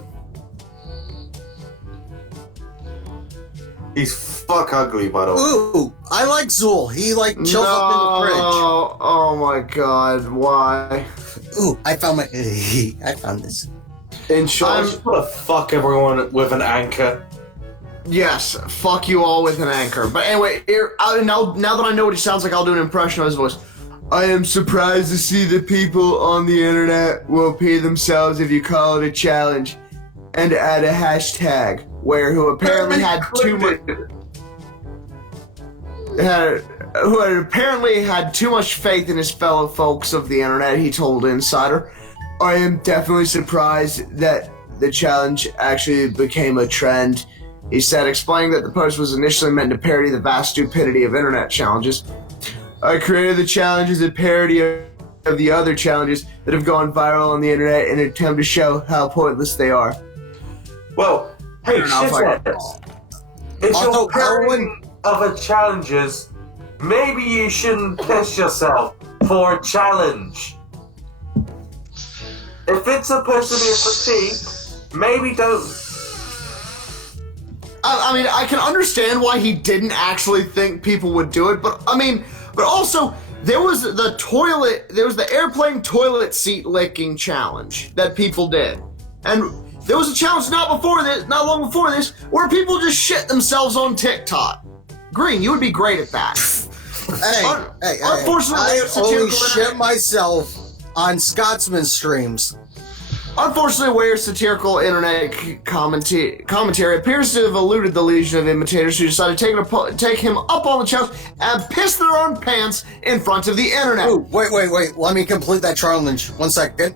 He's fuck ugly, by the way. Ooh, I like Zool. He chills up in the fridge. Oh my God! Why? Ooh, I found this. In short, I just want to fuck everyone with an anchor. Yes, fuck you all with an anchor. But anyway, now that I know what he sounds like, I'll do an impression of his voice. I am surprised to see that people on the internet will pee themselves if you call it a challenge, and add a hashtag. Who apparently had too much faith in his fellow folks of the internet, he told Insider. I am definitely surprised that the challenge actually became a trend, he said, explaining that the post was initially meant to parody the vast stupidity of internet challenges. I created the challenge as a parody of the other challenges that have gone viral on the internet in an attempt to show how pointless they are. Well, hey, shitheads. If Also, you're parodying other challenges, maybe you shouldn't piss yourself for a challenge. If it's supposed to be a critique, maybe don't. I mean, I can understand why he didn't actually think people would do it, but also there was the airplane toilet seat licking challenge that people did, and there was a challenge not long before this, where people just shit themselves on TikTok. Green, you would be great at that. Unfortunately, I only shit myself on Scotsman streams. Unfortunately, where satirical internet commentary appears to have eluded the legion of imitators who decided to take him up on the challenge and piss their own pants in front of the internet. Ooh, wait. Let me complete that challenge. 1 second.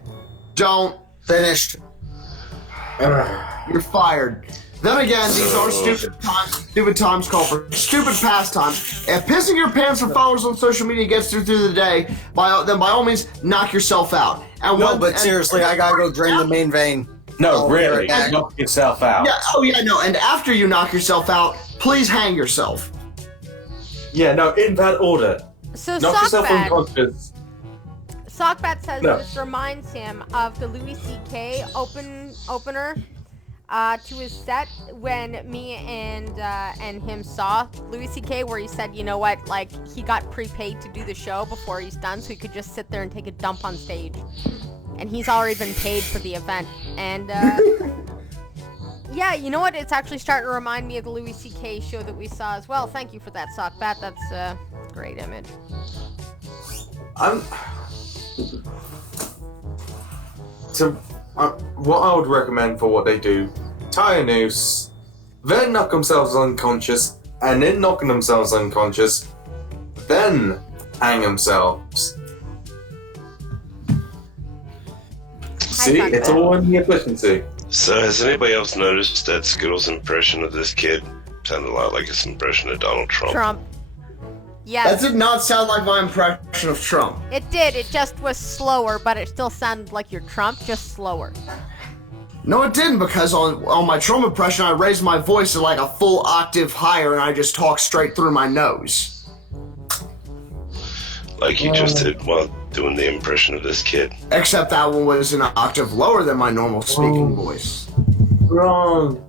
Don't. Finished. You're fired. Then again, these are stupid times call for stupid pastime. If pissing your pants for followers on social media gets you through the day, then by all means, knock yourself out. Seriously, I gotta go drain the main vein. No, really, knock yourself out. Yeah, no, and after you knock yourself out, please hang yourself. Yeah, no, in that order. So Knock yourself unconscious. Sockbat says this reminds him of the Louis C.K. opener to his set when me and him saw Louis C.K. where he said, you know what, like he got prepaid to do the show before he's done, so he could just sit there and take a dump on stage, and he's already been paid for the event. And yeah, you know what? It's actually starting to remind me of the Louis C.K. show that we saw as well. Thank you for that, Sockbat. That's a great image. What I would recommend for what they do, tie a noose, then knock themselves unconscious, and then knocking themselves unconscious, then hang themselves. See, it's all in the efficiency. So has anybody else noticed that Skittles' impression of this kid sounded a lot like his impression of Donald Trump? Yes. That did not sound like my impression of Trump. It did. It just was slower, but it still sounded like your Trump, just slower. No, it didn't, because on my Trump impression, I raised my voice to like a full octave higher, and I just talked straight through my nose. Like you just did while doing the impression of this kid. Except that one was an octave lower than my normal speaking voice. Wrong.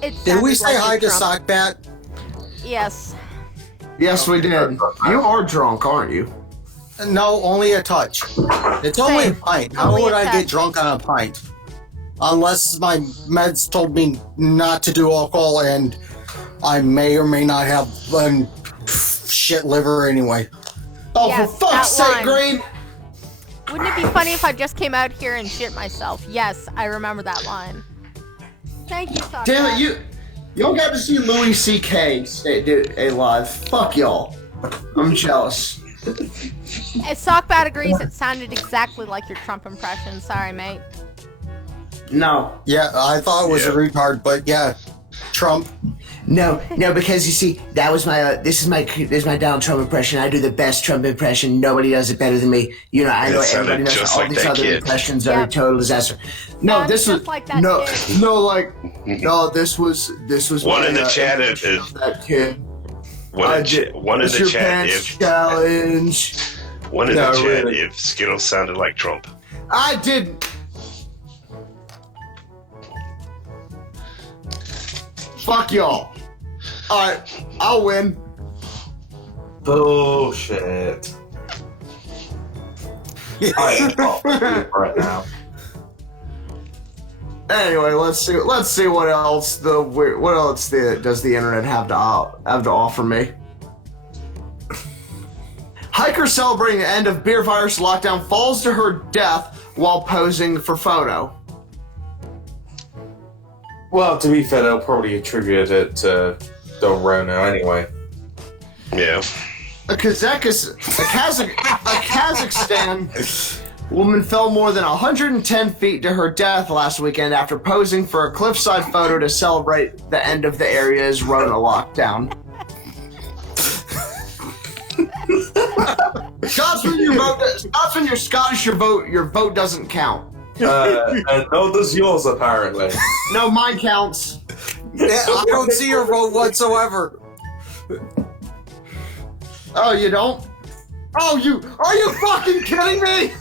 Did we say hi to Sockbat? Yes. Yes, we did. You are drunk, aren't you? No, only a touch. It's only a pint. How would I get drunk on a pint? Unless my meds told me not to do alcohol, and I may or may not have shit liver anyway. Oh, Yes, for fuck's sake, Green! Wouldn't it be funny if I just came out here and shit myself? Yes, I remember that line. Thank you, Sockbat. Damn it, y'all got to see Louis C.K. live. Fuck y'all. I'm jealous. Sockbat agrees it sounded exactly like your Trump impression. Sorry, mate. No. Yeah, I thought it was a retard, but yeah, Trump. No, because you see, that was my, this is my Donald Trump impression. I do the best Trump impression. Nobody does it better than me. You know, I know everybody knows just all like these that other kid. impressions are a total disaster. No, Sounds this was, just like that kid. this was One my, in the chat impression of that kid. One in the chat challenge. One in the chat really. if Skittles sounded like Trump. I didn't. Fuck y'all. Alright, I'll win. Bullshit. Right now. Anyway, let's see what else does the internet have to offer me. Hiker celebrating the end of beer virus lockdown falls to her death while posing for photo. Well, to be fair, they'll probably attribute it to the Rona anyway. Yeah. A Kazakhstan woman fell more than 110 feet to her death last weekend after posing for a cliffside photo to celebrate the end of the area's Rona lockdown. Scotsman, you're Scottish, your vote doesn't count. And no does yours, apparently. No, mine counts. Yeah, I don't see your vote whatsoever. Oh, you don't? Are you fucking kidding me?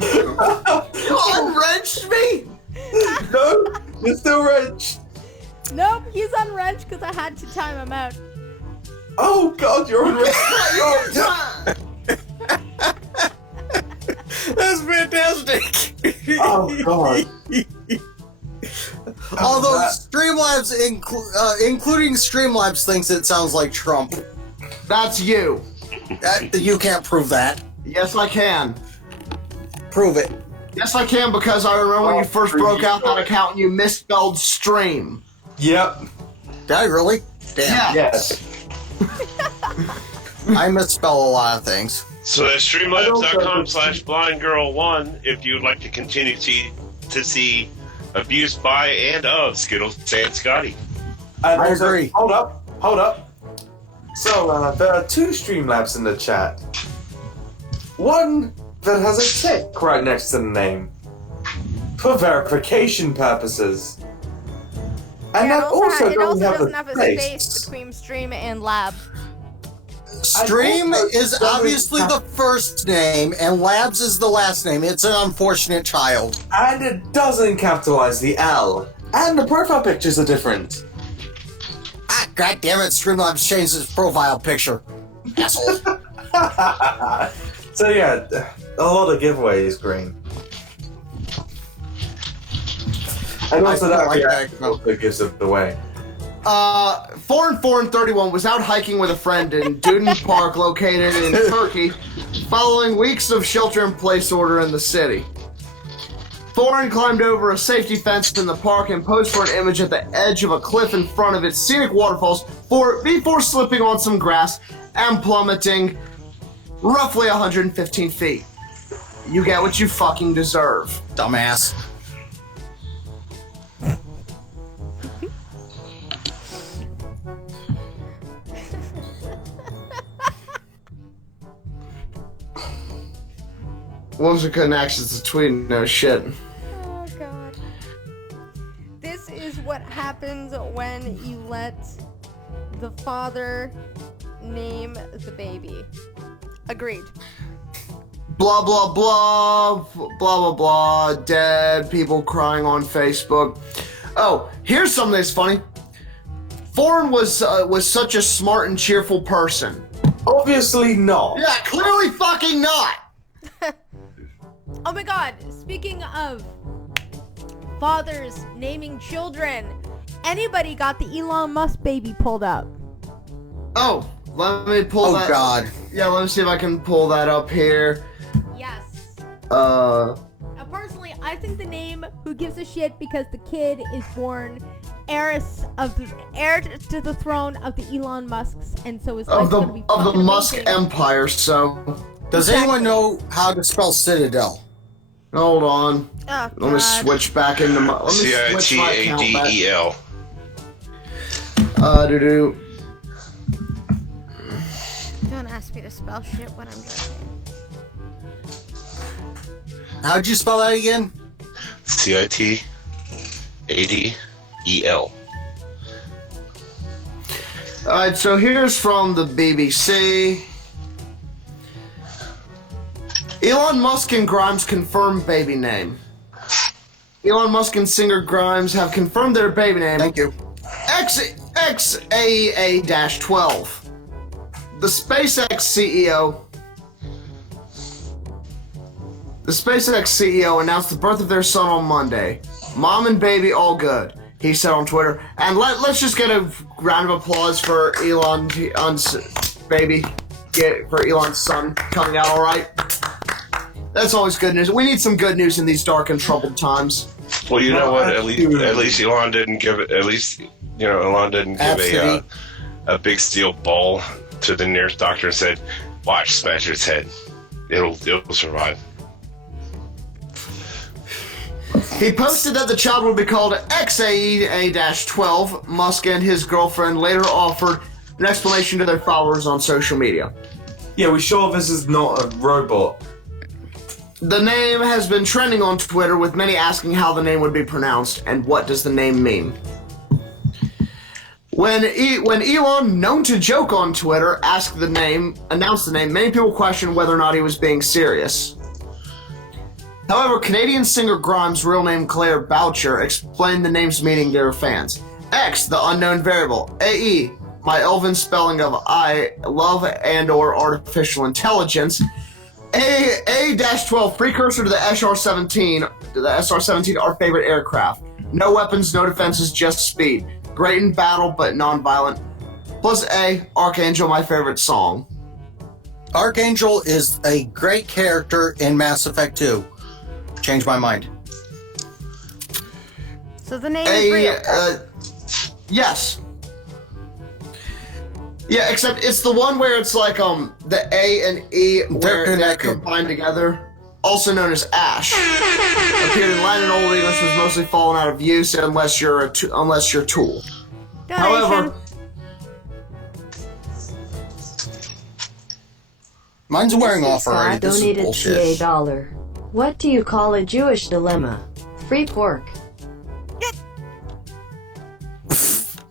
You unwrenched me? No, you're still wrenched. Nope, he's unwrenched because I had to time him out. Oh God, you're unwrenched. That's fantastic. Oh God. Although Streamlabs, including Streamlabs, thinks it sounds like Trump. That's you. You can't prove that. Yes, I can. Prove it. Yes, I can, because I remember when you first broke out that account and you misspelled stream. Yep. Did I really? Damn. Yeah. Yes. I misspell a lot of things. So that's streamlabs.com/blindgirl1 if you would like to continue to see abuse by and of Skittles and Scotty. And I also, agree. Hold up. So, there are 2 Streamlabs in the chat. One that has a tick right next to the name. For verification purposes. And Yeah, that also it also doesn't doesn't have a space space. between stream and lab. Stream also is doesn't obviously have- the first name, and Labs is the last name. It's an unfortunate child. And it doesn't capitalize the L. And the profile pictures are different. Ah, God damn it! Streamlabs changed his profile picture. Asshole. So yeah, a lot of giveaways, Green. And also I that like that. reaction also gives it away. Foreign31 was out hiking with a friend in Duden Park, located in Turkey, following weeks of shelter-in-place order in the city. Foreign climbed over a safety fence in the park and posed for an image at the edge of a cliff in front of its scenic waterfalls before slipping on some grass and plummeting roughly 115 feet. You get what you fucking deserve. Dumbass. Wolves are cutting actions to tweet. No shit. Oh god. This is what happens when you let the father name the baby. Agreed. Blah blah blah blah blah blah. Dead people crying on Facebook. Oh, here's something that's funny. Foreign was such a smart and cheerful person. Obviously not. Yeah, clearly fucking not. Oh my god, speaking of fathers naming children, anybody got the Elon Musk baby pulled up? Oh, let me pull that. Oh God. Yeah, let me see if I can pull that up here. Yes. Personally, I think the name "Who Gives a Shit" because the kid is born heir to the throne of the Elon Musks, and so his life's gonna be of the fucking Musk amazing. Empire. So, Does anyone know how to spell Citadel? hold on. Oh, Let me God. switch back into my. Let me switch my account back. CITADEL. Do. Don't ask me to spell shit when I'm drinking. How'd you spell that again? CITADEL. Alright, so here's from the BBC. Elon Musk and Grimes confirm baby name. Elon Musk and singer Grimes have confirmed their baby name. Thank you. XAEA-12. The SpaceX CEO announced the birth of their son on Monday. Mom and baby all good, he said on Twitter. And let's just get a round of applause for Elon's baby, for Elon's son coming out all right. That's always good news. We need some good news in these dark and troubled times. Well, you know what? At least Elon didn't give it. At least Elon didn't give a big steel ball to the nearest doctor and said, "Watch, smash its head. It'll survive." He posted that the child would be called XAEA-12. Musk and his girlfriend later offered an explanation to their followers on social media. Yeah, we sure this is not a robot. The name has been trending on Twitter, with many asking how the name would be pronounced and what does the name mean. When Elon, known to joke on Twitter, announced the name, many people questioned whether or not he was being serious. However, Canadian singer Grimes' real name Claire Boucher explained the name's meaning to her fans. X, the unknown variable. AE, my elven spelling of I, love and/or artificial intelligence. A-12, precursor to the SR-17. The SR-17, our favorite aircraft. No weapons, no defenses, just speed. Great in battle, but non-violent. Plus A, Archangel, my favorite song. Archangel is a great character in Mass Effect 2. Changed my mind. So the name is real. Yes. Yeah, except it's the one where it's like the A and E where they're combined together. Also known as Ash. Appeared in Latin and Old English, was mostly fallen out of use unless you're Tool. Donation. However, mine's wearing off Scott already. This is donated bullshit. $1. What do you call a Jewish dilemma? Free pork.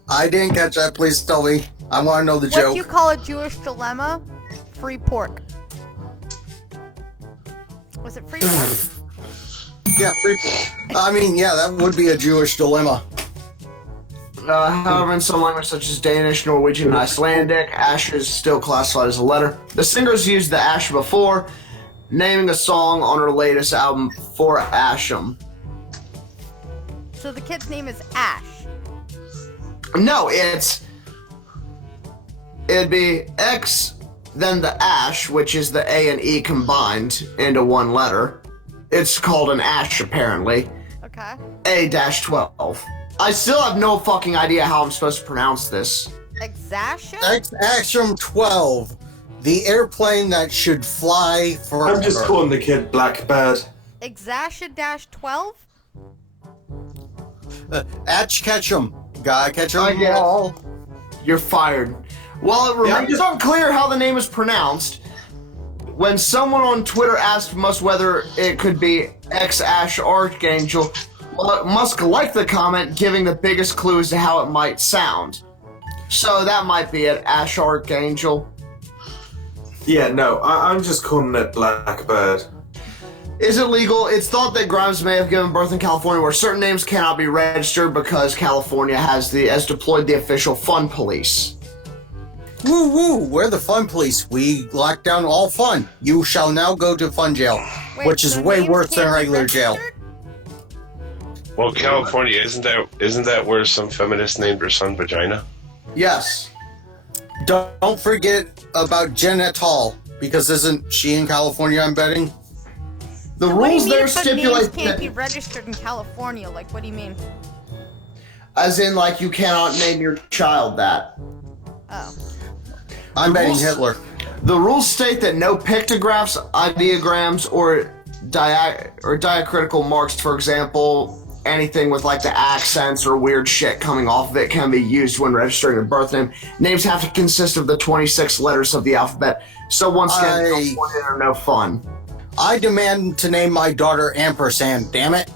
I didn't catch that. Please tell me. I want to know the What joke. do you call a Jewish dilemma? Free pork. Was it free pork? Yeah, free. I mean, yeah, that would be a Jewish dilemma. however, in some languages such as Danish, Norwegian, and Icelandic, Ash is still classified as a letter. The singers used the Ash before, naming a song on her latest album, For Asham. So the kid's name is Ash. No, it'd be X, then the Ash, which is the A and E combined into one letter. It's called an Ash, apparently. Okay. A-12. I still have no fucking idea how I'm supposed to pronounce this. Exasham? Axiom 12. The airplane that should fly forever. I'm just calling the kid Blackbird. Exasha-12? Atch Ketchum. Gotta catch 'em I guess. all. You're fired. While it remains Yeah, unclear how the name is pronounced, when someone on Twitter asked Musk whether it could be X-Ash Archangel, Musk liked the comment, giving the biggest clue as to how it might sound. So that might be it, Ash Archangel. Yeah, no, I'm just calling it Blackbird. Is it legal? It's thought that Grimes may have given birth in California where certain names cannot be registered because California has deployed the official fun police. Woo woo, we're the fun police. We lock down all fun. You shall now go to fun jail, Wait, which is so way names worse than can't be regular jail. registered? Well, California, isn't that where some feminist named her son Vagina? Yes. Don't forget about Jen et al. Because isn't she in California, I'm betting? The What do you rules mean there if the stipulate names can't that, be registered in California? Like, what do you mean? as in, like, you cannot name your child that. Oh. I'm betting rules- Hitler. The rules state that no pictographs, ideograms, or diacritical marks, for example, anything with like the accents or weird shit coming off of it, can be used when registering a birth name. Names have to consist of the 26 letters of the alphabet. So once again, California are no fun. I demand to name my daughter Ampersand, damn it.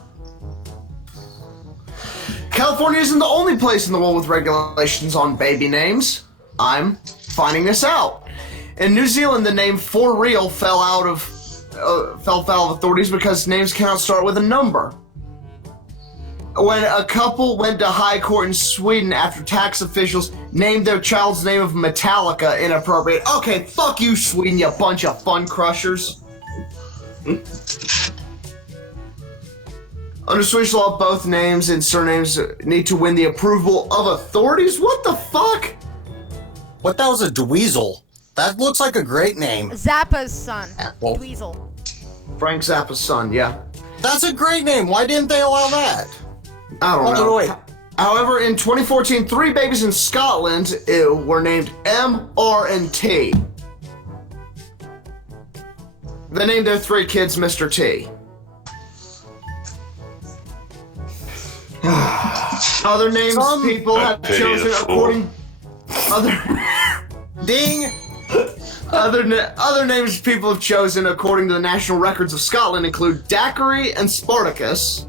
California isn't the only place in the world with regulations on baby names. I'm finding this out. In New Zealand, the name For Real fell foul of authorities because names cannot start with a number. When a couple went to high court in Sweden after tax officials named their child's name of Metallica inappropriate. Okay, fuck you, Sweden, you bunch of fun crushers. Under Swedish law, both names and surnames need to win the approval of authorities? What the fuck? What, that was a Dweezil? That looks like a great name. Zappa's son. Well- Dweezil. Frank Zappa's son, yeah. That's a great name. Why didn't they allow that? I don't Oh, know. wait. However, in 2014, 3 babies in Scotland were named M, R, and T. They named their 3 kids Mr. T. Other names people have pity chosen the fool. according... Ding! Other names people have chosen according to the National Records of Scotland include Daiquiri and Spartacus.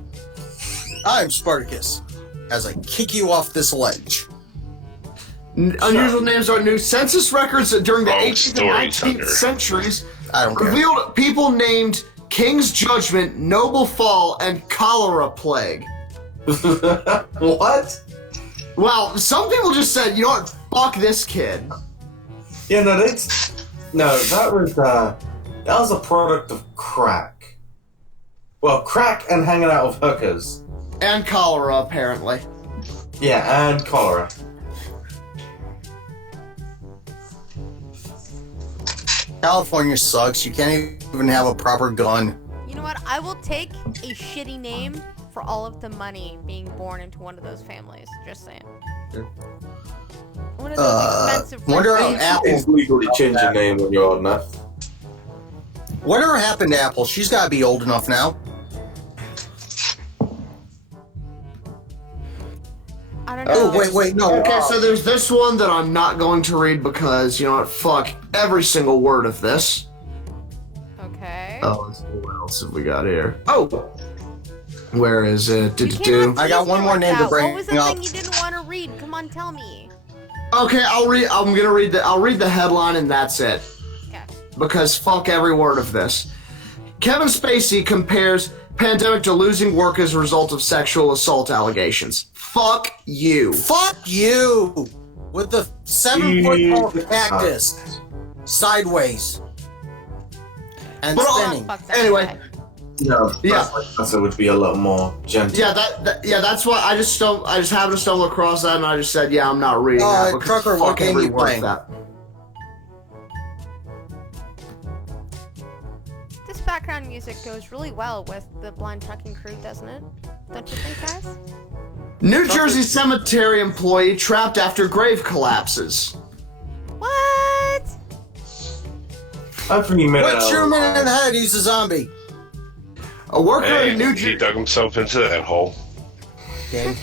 I'm Spartacus, as I kick you off this ledge. Unusual names are new. Census records during the Wrong 18th and story, 19th Thunder. centuries I don't care. revealed people named King's Judgment, Noble Fall, and Cholera Plague. What? Wow, some people just said, you know what, fuck this kid. Yeah, no, that was a product of crack. Well, crack and hanging out with hookers. And cholera, apparently. Yeah, and cholera. California sucks. You can't even have a proper gun. You know what? I will take a shitty name for all of the money being born into one of those families. Just saying. One of those expensive wonder rich how families. Apple. It's legally change your name when you're old enough. Whatever happened to Apple? She's got to be old enough now. I don't know. Oh, wait, no. Okay, so there's this one that I'm not going to read because, you know what, fuck every single word of this. Okay. Oh, let's see, what else have we got here? Oh! Where is it? You can't I got tease one me more like name to that. bring What was the up. thing you didn't want to read? Come on, tell me. Okay, I'll read the headline and that's it. Okay. Because fuck every word of this. Kevin Spacey compares pandemic to losing work as a result of sexual assault allegations. Fuck you. Fuck you! With the 7-foot-tall cactus. Sideways. And But, spinning. Fuck that Anyway. guy. No, Yeah. that's it would be a lot more gentle. Yeah, that's why I just happened to stumble across that and I just said, yeah, I'm not reading that because Trucker, what fuck game every you word of playing? that. This background music goes really well with the blind trucking crew, doesn't it? Don't you think, guys? New Jersey cemetery employee trapped after grave collapses. What? I'm pretty mad. What shoot him in the head? He's a zombie. A worker Hey, in New he Jersey. dug himself into that hole. Okay.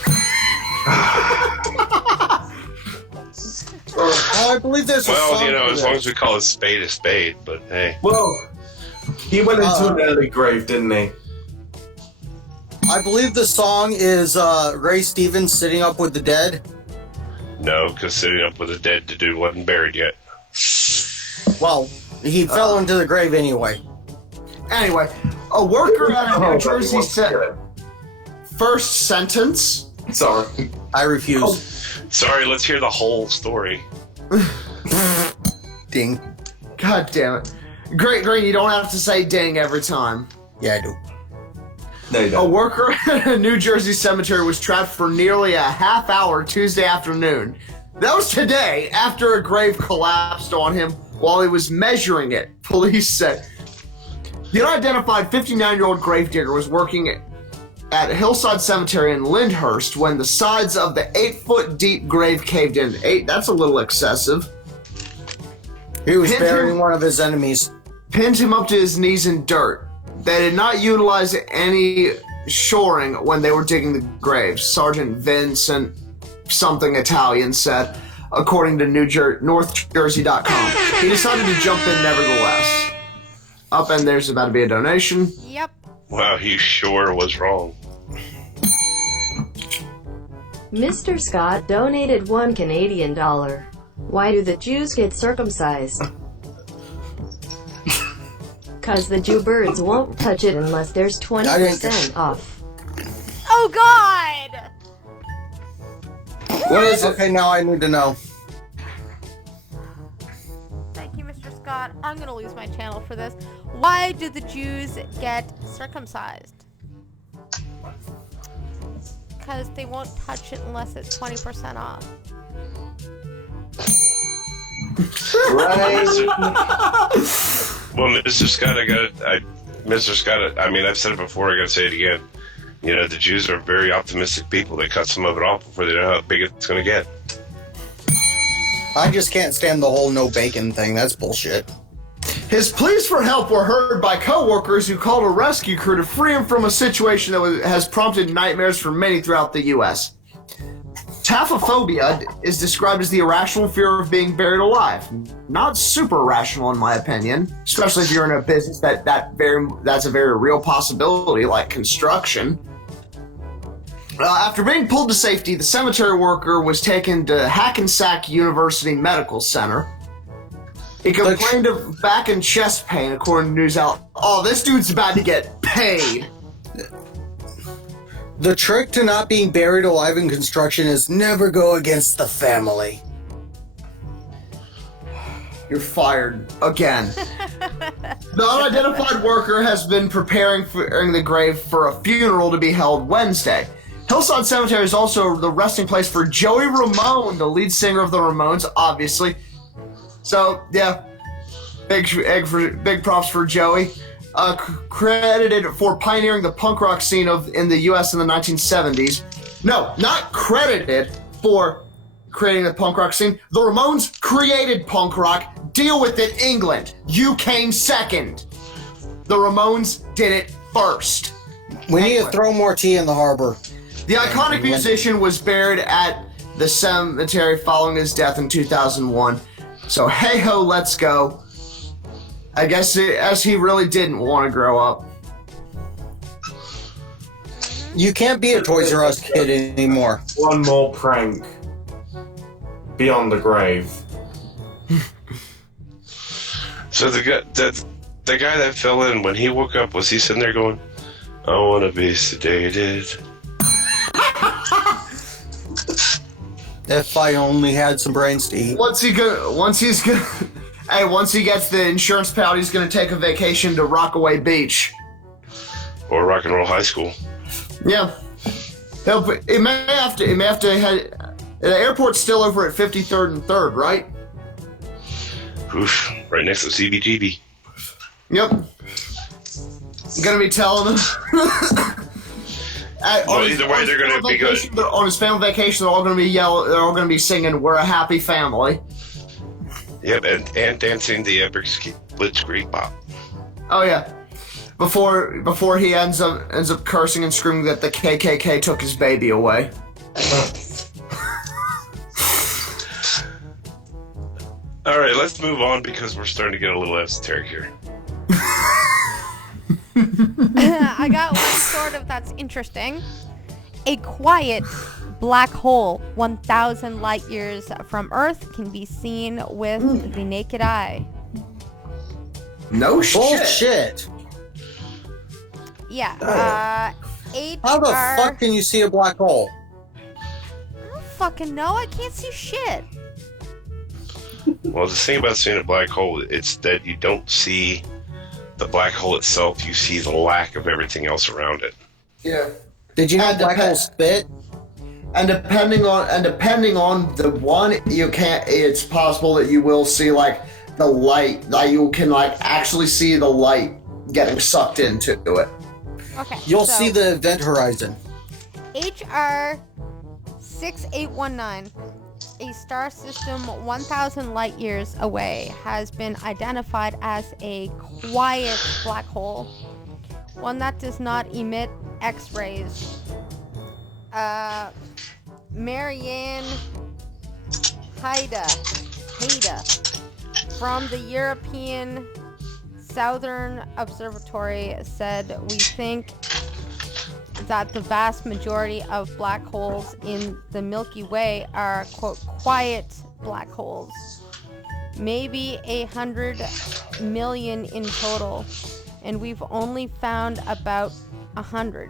I believe there's a Well, song you know, for as long that. as we call a spade, but hey. Well, he went into an early grave, didn't he? I believe the song is Ray Stevens sitting up with the dead. No, because sitting up with a dead dude wasn't buried yet. Well, he fell into the grave anyway. Anyway, a worker at a New Jersey first sentence. Sorry. I refuse. Sorry, let's hear the whole story. Ding. God damn it. Great, Green, you don't have to say ding every time. Yeah, I do. No, you A don't. worker at a New Jersey cemetery was trapped for nearly a half hour Tuesday afternoon. That was today after a grave collapsed on him while he was measuring it, police said. The unidentified 59-year-old gravedigger was working at Hillside Cemetery in Lyndhurst when the sides of the 8-foot deep grave caved in. That's a little excessive. He was Hit burying him. one of his enemies. Pinned him up to his knees in dirt. They did not utilize any shoring when they were digging the graves, Sergeant Vincent something Italian said, according to NorthJersey.com. He decided to jump in nevertheless. Up and there's about to be a donation. Yep. Wow, he sure was wrong. Mr. Scott donated $1 Canadian. Why do the Jews get circumcised? Cause the Jew birds won't touch it unless there's 20% off. Oh God! What is it? Okay, now I need to know. Thank you, Mr. Scott. I'm gonna lose my channel for this. Why do the Jews get circumcised? Because they won't touch it unless it's 20% off. Right. Well, Mr. Scott, Mr. Scott, I mean, I've said it before, I gotta say it again. You know, the Jews are very optimistic people. They cut some of it off before they know how big it's gonna get. I just can't stand the whole no bacon thing. That's bullshit. His pleas for help were heard by co-workers who called a rescue crew to free him from a situation that has prompted nightmares for many throughout the U.S. Taphophobia is described as the irrational fear of being buried alive. Not super rational, in my opinion, especially if you're in a business that's a very real possibility, like construction. After being pulled to safety, the cemetery worker was taken to Hackensack University Medical Center. He complained of back and chest pain, according to news outlet. Oh, this dude's about to get paid. The trick to not being buried alive in construction is never go against the family. You're fired again. The unidentified worker has been preparing the grave for a funeral to be held Wednesday. Hillside Cemetery is also the resting place for Joey Ramone, the lead singer of the Ramones, obviously. So, yeah, big props for Joey. Credited for pioneering the punk rock scene in the U.S. in the 1970s. No, not credited for creating the punk rock scene. The Ramones created punk rock. Deal with it, England. You came second. The Ramones did it first. We need to throw more tea in the harbor. The iconic musician was buried at the cemetery following his death in 2001. So hey ho, let's go. I guess as he really didn't want to grow up. You can't be a Toys R Us kid anymore. One more prank. Beyond the grave. So the guy that fell in, when he woke up, was he sitting there going, "I want to be sedated"? If I only had some brains to eat. Once he gets the insurance payout, he's gonna take a vacation to Rockaway Beach. Or Rock and Roll High School. Yeah. It may have to head. The airport's still over at 53rd and 3rd, right? Oof, right next to CBGB. Yep. Gonna be telling him. Well, either way, they're gonna be good. On his family vacation, they're all gonna be They're all gonna be singing "We're a Happy Family." Yep, and dancing the Blitzkrieg Bop. Oh yeah. Before he ends up cursing and screaming that the KKK took his baby away. All right, let's move on because we're starting to get a little esoteric here. I got one sort of that's interesting. A quiet black hole 1,000 light years from Earth can be seen with the naked eye. No shit. Bullshit. Yeah. How the fuck can you see a black hole? I don't fucking know. I can't see shit. Well, the thing about seeing a black hole, it's that you don't see the black hole itself. You see the lack of everything else around it. Yeah. Did you know black holes spit? And depending on the one, you can't. It's possible that you will see like the light. That you can like actually see the light getting sucked into it. Okay. You'll so, see the event horizon. HR 6819, a star system 1,000 light years away, has been identified as a quiet black hole, one that does not emit X-rays. Marianne Haida from the European Southern Observatory said, "We think that the vast majority of black holes in the Milky Way are, quote, quiet black holes. Maybe 100 million in total, and we've only found about 100.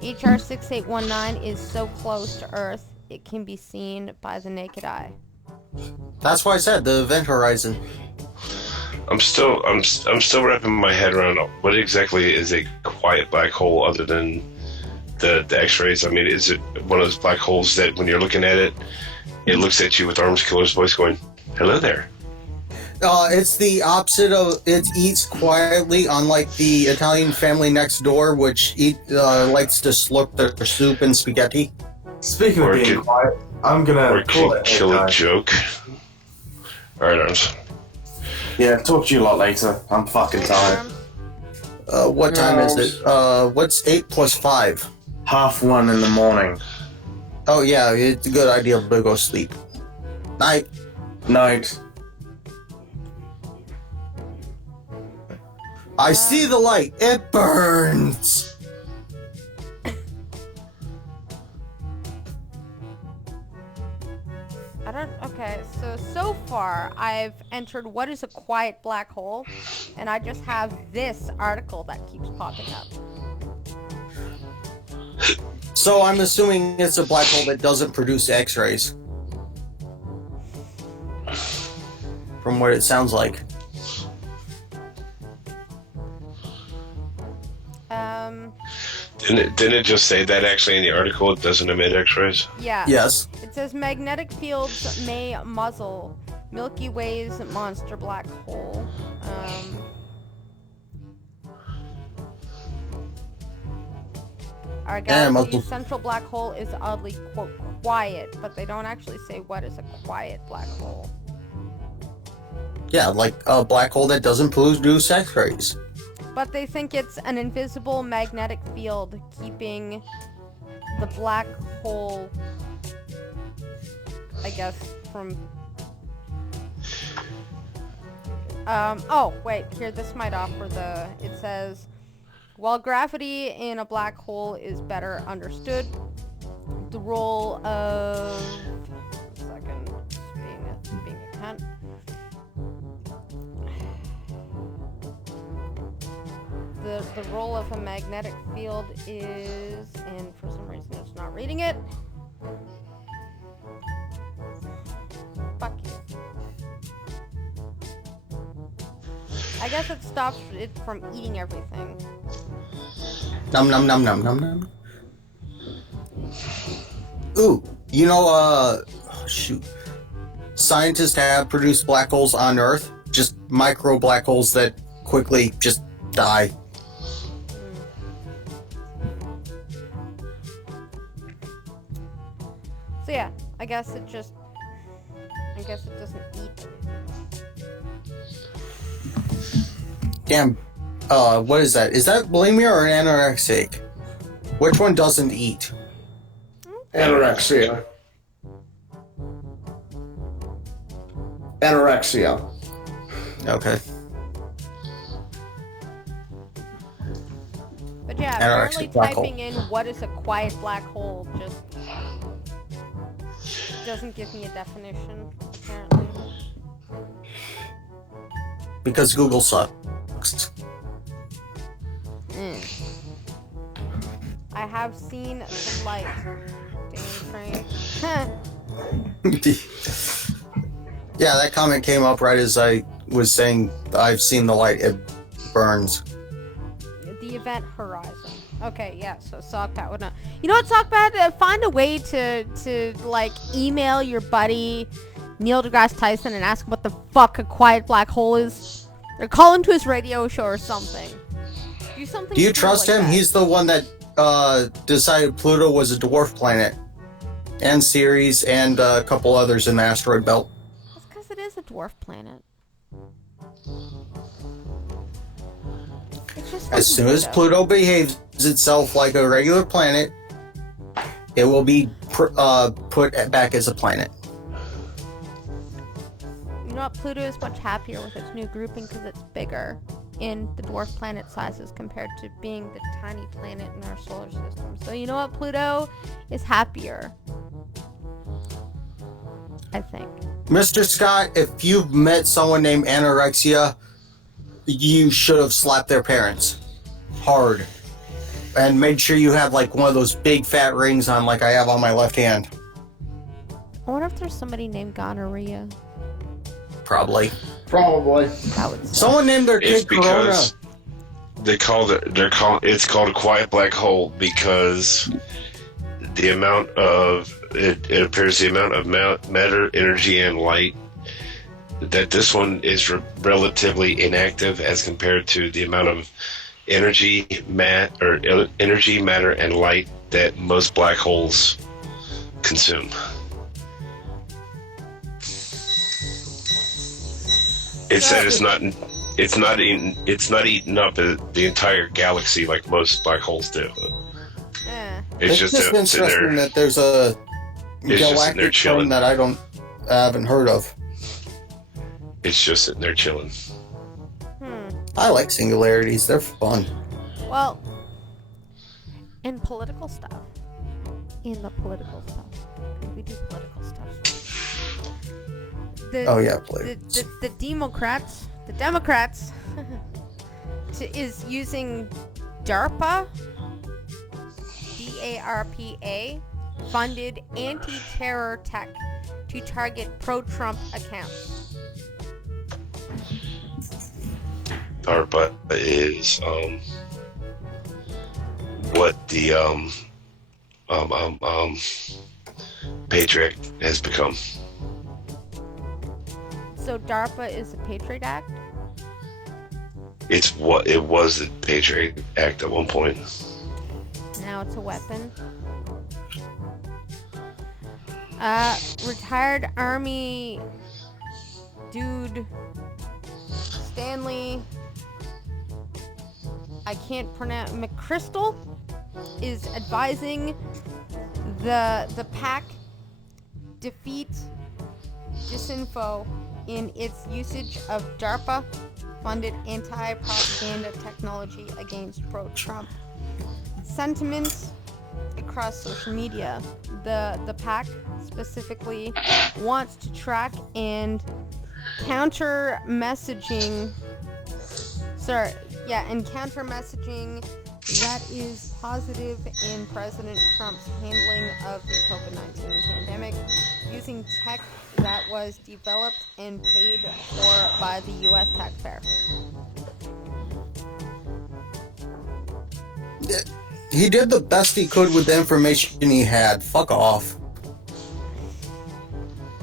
HR 6819 is so close to Earth, it can be seen by the naked eye." That's why I said the event horizon. I'm still wrapping my head around what exactly is a quiet black hole other than the X-rays. I mean, is it one of those black holes that when you're looking at it, it looks at you with arms killer's voice going, "Hello there"? It's the opposite of it eats quietly, unlike the Italian family next door, which likes to slurp their soup and spaghetti. Speaking of being quiet, I'm gonna kill a joke. All right, Arms. Yeah, talk to you a lot later. I'm fucking tired. What time is it? What's 8 plus 5? 1:30 in the morning. Oh yeah, it's a good idea to go sleep. Night. Night. I see the light. It burns. far, I've entered what is a quiet black hole, and I just have this article that keeps popping up. So I'm assuming it's a black hole that doesn't produce X-rays. From what it sounds like. Didn't it just say that actually in the article? It doesn't emit X-rays. Yeah. Yes. It says magnetic fields may muzzle Milky Way's monster black hole. Our galaxy's central black hole is oddly, quote, quiet, but they don't actually say what is a quiet black hole. Yeah, like a black hole that doesn't produce X-rays. But they think it's an invisible magnetic field keeping the black hole, I guess, from... oh, wait, here, this might offer the... It says, while gravity in a black hole is better understood, the role of... One second, being a cunt. The role of a magnetic field is, and for some reason it's not reading it. Fuck you. I guess it stops it from eating everything. Num num num num num num. Ooh, you know, shoot. Scientists have produced black holes on Earth, just micro black holes that quickly just die. So yeah, I guess it doesn't eat. Damn, what is that? Is that bulimia or anorexic? Which one doesn't eat? Anorexia. Anorexia. Okay. But yeah, apparently typing in what is a quiet black hole just doesn't give me a definition, apparently. Because Google sucks. I have seen the light. Dang train. Yeah, that comment came up right as I was saying I've seen the light. It burns. The event horizon. Okay, yeah, so Sockpat would not. You know what, Sockpat? Find a way to like email your buddy Neil deGrasse Tyson and ask what the fuck a quiet black hole is. Or call him to his radio show or something. Do something. Do you trust like him? that. He's the one that decided Pluto was a dwarf planet. And Ceres and a couple others in the asteroid belt. That's because it is a dwarf planet. It's just As soon as Pluto behaves itself like a regular planet, it will be put back as a planet. You know what? Pluto is much happier with its new grouping because it's bigger in the dwarf planet sizes compared to being the tiny planet in our solar system. So you know what? Pluto is happier. I think. Mr. Scott, if you've met someone named Anorexia, you should have slapped their parents. Hard. And made sure you have like one of those big fat rings on like I have on my left hand. I wonder if there's somebody named Gonorrhea. Probably. Probably. That would suck. Someone named their It's kid Corona. because it's called a quiet black hole because the amount of it appears the amount of matter, energy, and light that this one is relatively inactive as compared to the amount of energy, matter, and light that most black holes consume. It said it's not eating up the entire galaxy like most black holes do. It's just sitting interesting there. that there's a It's just sitting there galactic chilling. term that I haven't heard of. It's just sitting there chilling. I like singularities. They're fun. Well, in political stuff. In the political stuff. We do political stuff. Oh yeah, please. The Democrats is using DARPA, DARPA, funded anti-terror tech to target pro-Trump accounts. DARPA is what the Patriot has become. So DARPA is the Patriot Act? It's what it was, the Patriot Act at one point. Now it's a weapon. Retired Army dude Stanley, I can't pronounce, McChrystal is advising the PAC defeat disinfo in its usage of DARPA-funded anti-propaganda technology against pro-Trump sentiments across social media. The PAC specifically wants to track and counter messaging that is positive in President Trump's handling of the COVID-19 pandemic using tech that was developed and paid for by the U.S. taxpayer. He did the best he could with the information he had. Fuck off.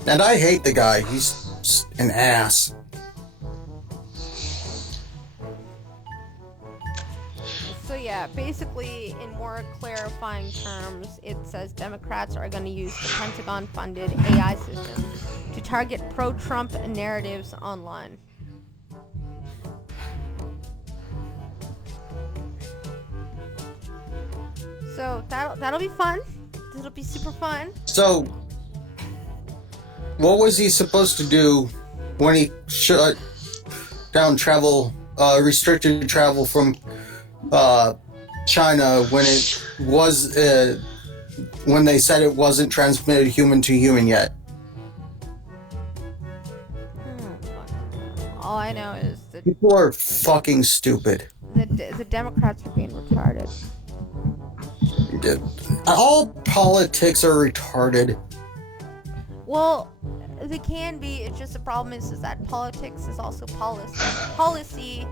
And I hate the guy. He's an ass. So yeah, basically, in more clarifying terms, it says Democrats are going to use the Pentagon-funded AI system to target pro-Trump narratives online. So that'll be fun. That'll be super fun. So, what was he supposed to do when he shut down travel, restricted travel from China when it was when they said it wasn't transmitted human to human yet? All I know is that People are fucking stupid. the Democrats are being retarded. All politics are retarded. Well, they can be. It's just the problem is that politics is also policy. Policy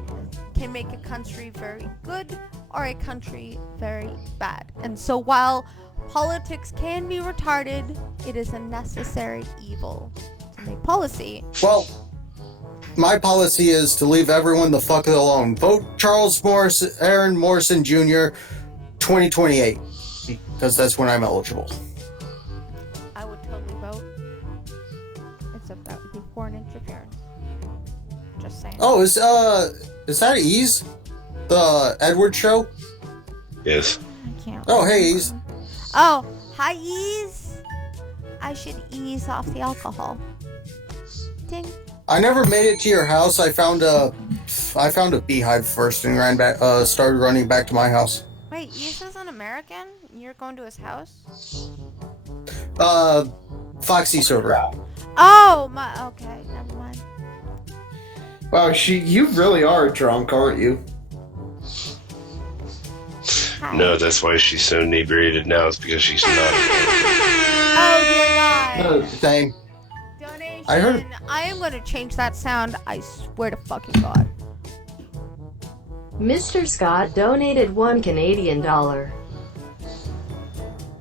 can make a country very good or a country very bad. And so while politics can be retarded, it is a necessary evil to make policy. Well, my policy is to leave everyone the fuck alone. Vote Aaron Morrison Jr. 2028, because that's when I'm eligible. I would totally vote. Except that would be foreign interference. Just saying. Oh, is that Ease? The Edward show? Yes. I can't. Oh, hey, Ease. Oh, hi, Ease. I should ease off the alcohol. Ding. I never made it to your house. I found a beehive first and started running back to my house. Wait, Ease is an American? You're going to his house? Foxy server. Oh, my. Okay, never mind. Wow, you really are drunk, aren't you? Hi. No, that's why she's so inebriated now. It's because she's not. Oh, dear God. Same. Donation. I heard- I am going to change that sound. I swear to fucking God. Mr. Scott donated $1 Canadian.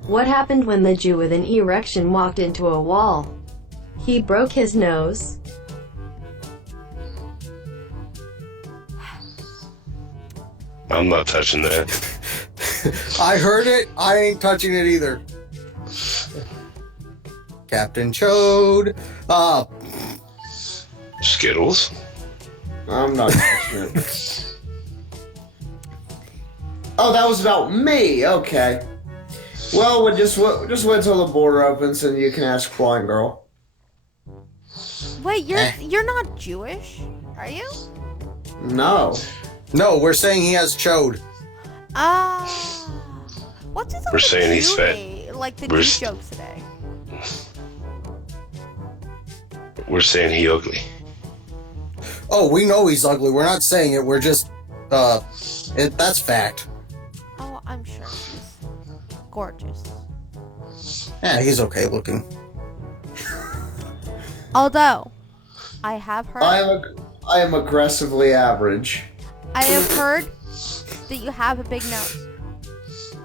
What happened when the Jew with an erection walked into a wall? He broke his nose. I'm not touching that. I heard it. I ain't touching it either. Captain Chode. Skittles. I'm not touching it. Oh, that was about me. Okay. Well, we'll just wait till the border opens and you can ask Blind Girl. Wait, you're not Jewish, are you? No. No, we're saying he has Chode. What's his? We're saying he's fat. Like the We're Jew jokes today. We're saying he ugly. Oh, we know he's ugly. We're not saying it. We're just, that's fact. Oh, I'm sure he's gorgeous. Yeah, he's okay looking. Although, I have heard. I am aggressively average. I have heard that you have a big nose.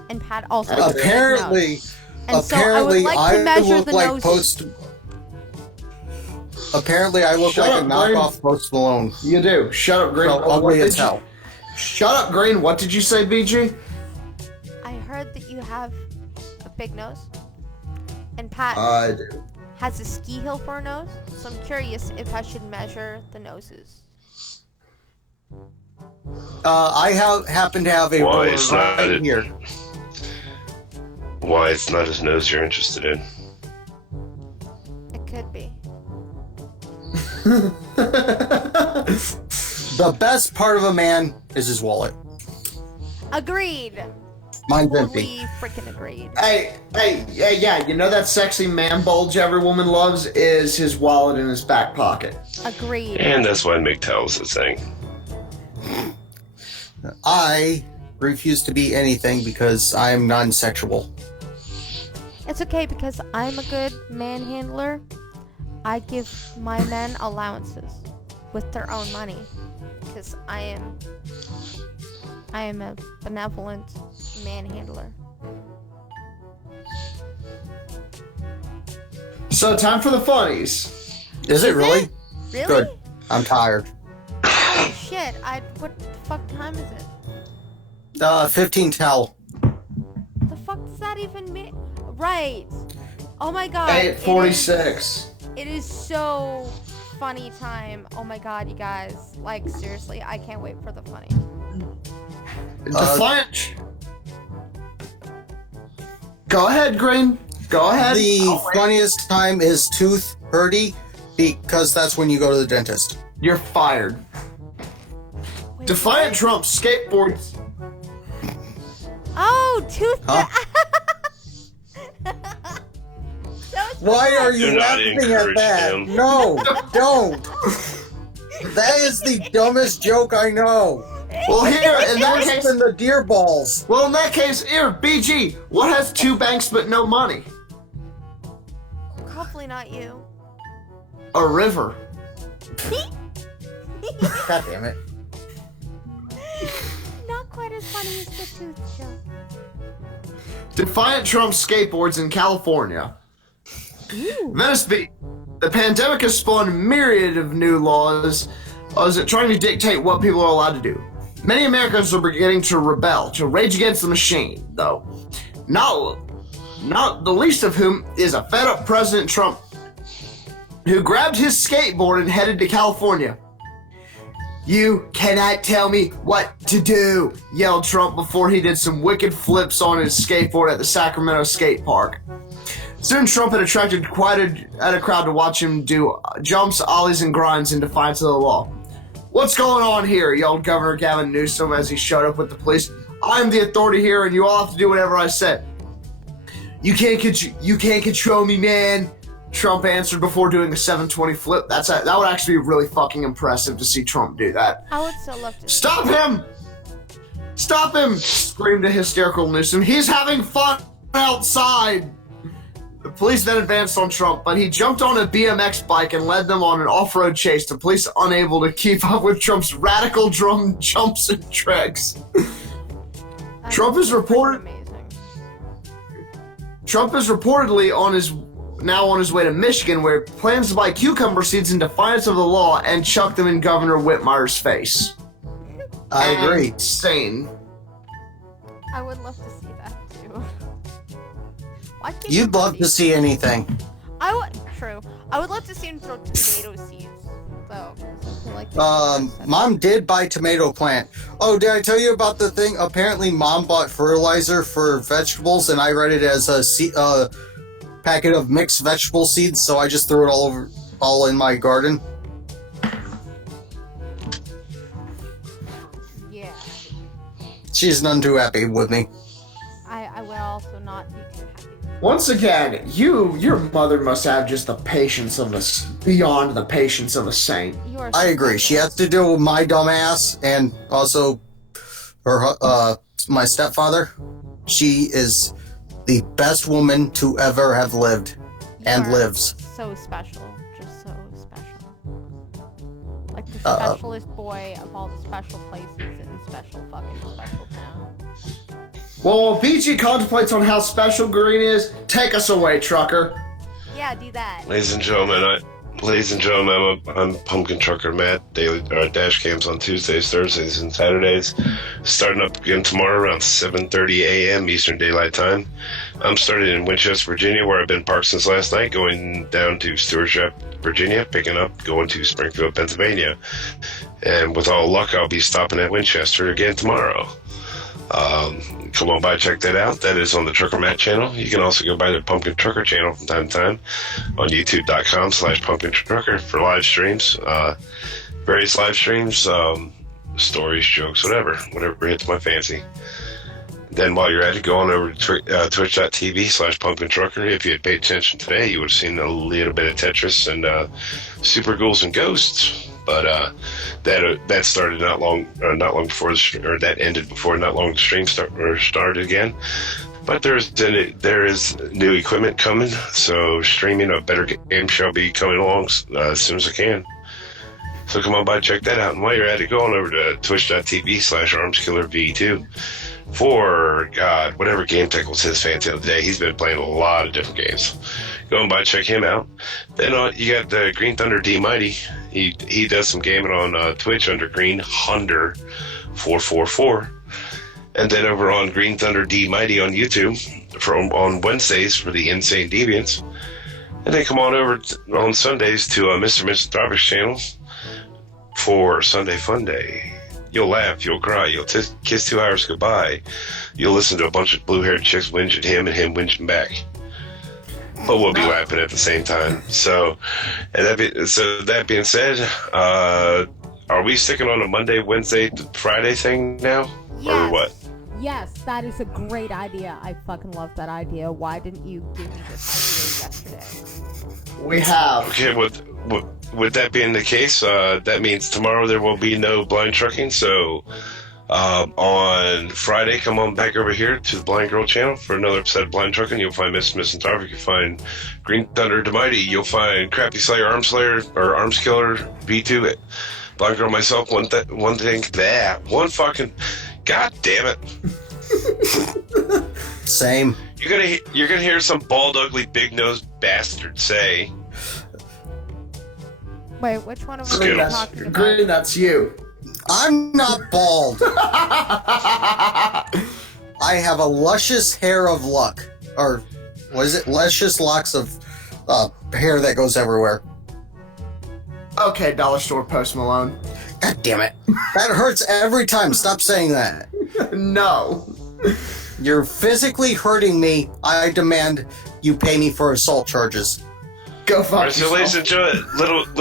And Pat also has a big Apparently, nose. And so I would like to measure the noses. Apparently, I look Shut like up, a knockoff Post Malone. You do. Shut up, Green. So ugly as hell. Shut up, Green. What did you say, BG? I heard that you have a big nose. And Pat I do. has a ski hill for a nose. So I'm curious if I should measure the noses. I happen to have a Why ruler it's not right it? here. Why it's not his nose you're interested in? It could be. The best part of a man is his wallet. Agreed. Mine's empty. Totally freaking agreed. Hey, yeah, you know that sexy man bulge every woman loves is his wallet in his back pocket. Agreed. And that's why MGTOW's a thing. I refuse to be anything because I am non-sexual. It's okay because I'm a good manhandler. I give my men allowances with their own money because I am a benevolent manhandler. So time for the funnies. Is it really? Really? Good. I'm tired. Oh shit! What the fuck time is it? 15 tell. The fuck does that even mean? Right. Oh my god. 8:46. It is so funny time. Oh my god, you guys. Like seriously, I can't wait for the funny. Defiant. Go ahead, Green. Go ahead. The funniest time is tooth hurty because that's when you go to the dentist. You're fired. Wait, Defiant what? Trump skateboards. Oh, tooth. Huh? That was Why fun. are you Do not laughing at encourage that? him. No, don't. That is the dumbest joke I know. Well, here in that Worse case. than the deer balls. Well, in that case, here, BG. What has two banks but no money? Hopefully not you. A river. God damn it. Not quite as funny as the tooth joke. Defiant Trump skateboards in California. Venice Beach. The pandemic has spawned a myriad of new laws trying to dictate what people are allowed to do. Many Americans are beginning to rebel, to rage against the machine, though. Not the least of whom is a fed-up President Trump who grabbed his skateboard and headed to California. "You cannot tell me what to do," yelled Trump before he did some wicked flips on his skateboard at the Sacramento skate park. Soon Trump had attracted quite a crowd to watch him do jumps, ollies, and grinds in defiance of the law. "What's going on here?" yelled Governor Gavin Newsom as he showed up with the police. "I'm the authority here, and you all have to do whatever I say." You can't control me, man," Trump answered before doing a 720 flip. That would actually be really fucking impressive to see Trump do that. I would still love to. "Stop him! Stop him!" screamed a hysterical Newsom. "He's having fun outside." The police then advanced on Trump, but he jumped on a BMX bike and led them on an off-road chase, the police unable to keep up with Trump's radical drum jumps and tricks. Trump is reported- Amazing. Trump is reportedly now on his way to Michigan, where he plans to buy cucumber seeds in defiance of the law and chuck them in Governor Whitmire's face. I agree. Insane. I would love to see that too. Why can't You'd you love to see anything. True. I would love to see him throw tomato seeds, though. I feel like Mom did buy tomato plant. Oh, did I tell you about the thing? Apparently, Mom bought fertilizer for vegetables, and I read it as a packet of mixed vegetable seeds. So I just threw it all in my garden. Yeah. She's none too happy with me. I would also not be too happy with Once again, your mother must have just the patience of beyond the patience of a saint. You are I agree. She has to deal with my dumbass and also her my stepfather. She is the best woman to ever have lived and lives. So special. Just so special. Like the specialist boy of all the special places in special town. Well, while BG contemplates on how special Green is, take us away, trucker. Yeah, do that. Ladies and gentlemen, I'm Pumpkin Trucker Matt. Daily dash cams on Tuesdays, Thursdays, and Saturdays. Starting up again tomorrow around 7:30 a.m. Eastern Daylight Time. I'm starting in Winchester, Virginia, where I've been parked since last night, going down to Stewart, Virginia, picking up, going to Springfield, Pennsylvania. And with all luck, I'll be stopping at Winchester again tomorrow. Come on by, check that out. That is on the Trucker Matt channel. You can also go by the Pumpkin Trucker channel from time to time on youtube.com/Pumpkin Trucker for live streams, various live streams, stories, jokes, whatever hits my fancy. Then while you're at it, go on over to twitch.tv/Pumpkin Trucker. If you had paid attention today, you would have seen a little bit of Tetris and Super Ghouls and Ghosts. But that started not long before that ended before not long the stream started again. But there is new equipment coming, so streaming a better game shall be coming along as soon as I can. So come on by, check that out. And while you're at it, go on over to twitch.tv/ArmsKillerV2 for whatever game tech was his fancy of the day. He's been playing a lot of different games. Go on by, check him out. Then you got the Green Thunder D Mighty. He does some gaming on Twitch under Green Thunder 444, and then over on Green Thunder D Mighty on YouTube on Wednesdays for the Insane Deviants, and then come on over on Sundays to Mr. Misanthropy's channel for Sunday Fun Day. You'll laugh, you'll cry, you'll kiss 2 hours goodbye. You'll listen to a bunch of blue-haired chicks whinge at him and him whinging back. But we'll be laughing at the same time. So that being said, are we sticking on a Monday, Wednesday, Friday thing now? Yes. Or what? Yes, that is a great idea. I fucking love that idea. Why didn't you give me this idea yesterday? We have. Okay, with that being the case, that means tomorrow there will be no blind trucking. So on Friday, come on back over here to the Blind Girl channel for another episode of Blind Trucking. You'll find Miss Misanthropy. You'll find Green Thunder Mighty. You'll find Crappy Slayer, Arms Killer V2. Blind Girl, myself. One fucking. God damn it. Same. You're gonna hear some bald, ugly, big nosed bastard say. Wait, which one of us are you talking about? Green, that's you. I'm not bald. I have a luscious hair of luck. Or, what is it? Luscious locks of hair that goes everywhere. Okay, Dollar Store Post Malone. God damn it. That hurts every time. Stop saying that. No. You're physically hurting me. I demand you pay me for assault charges. Go fuck So ladies and gentlemen,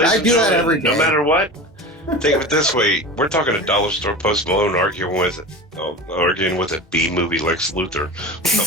I do that every day. No matter what, think of it this way: we're talking a Dollar Store Post Malone arguing with a B movie Lex Luthor. What the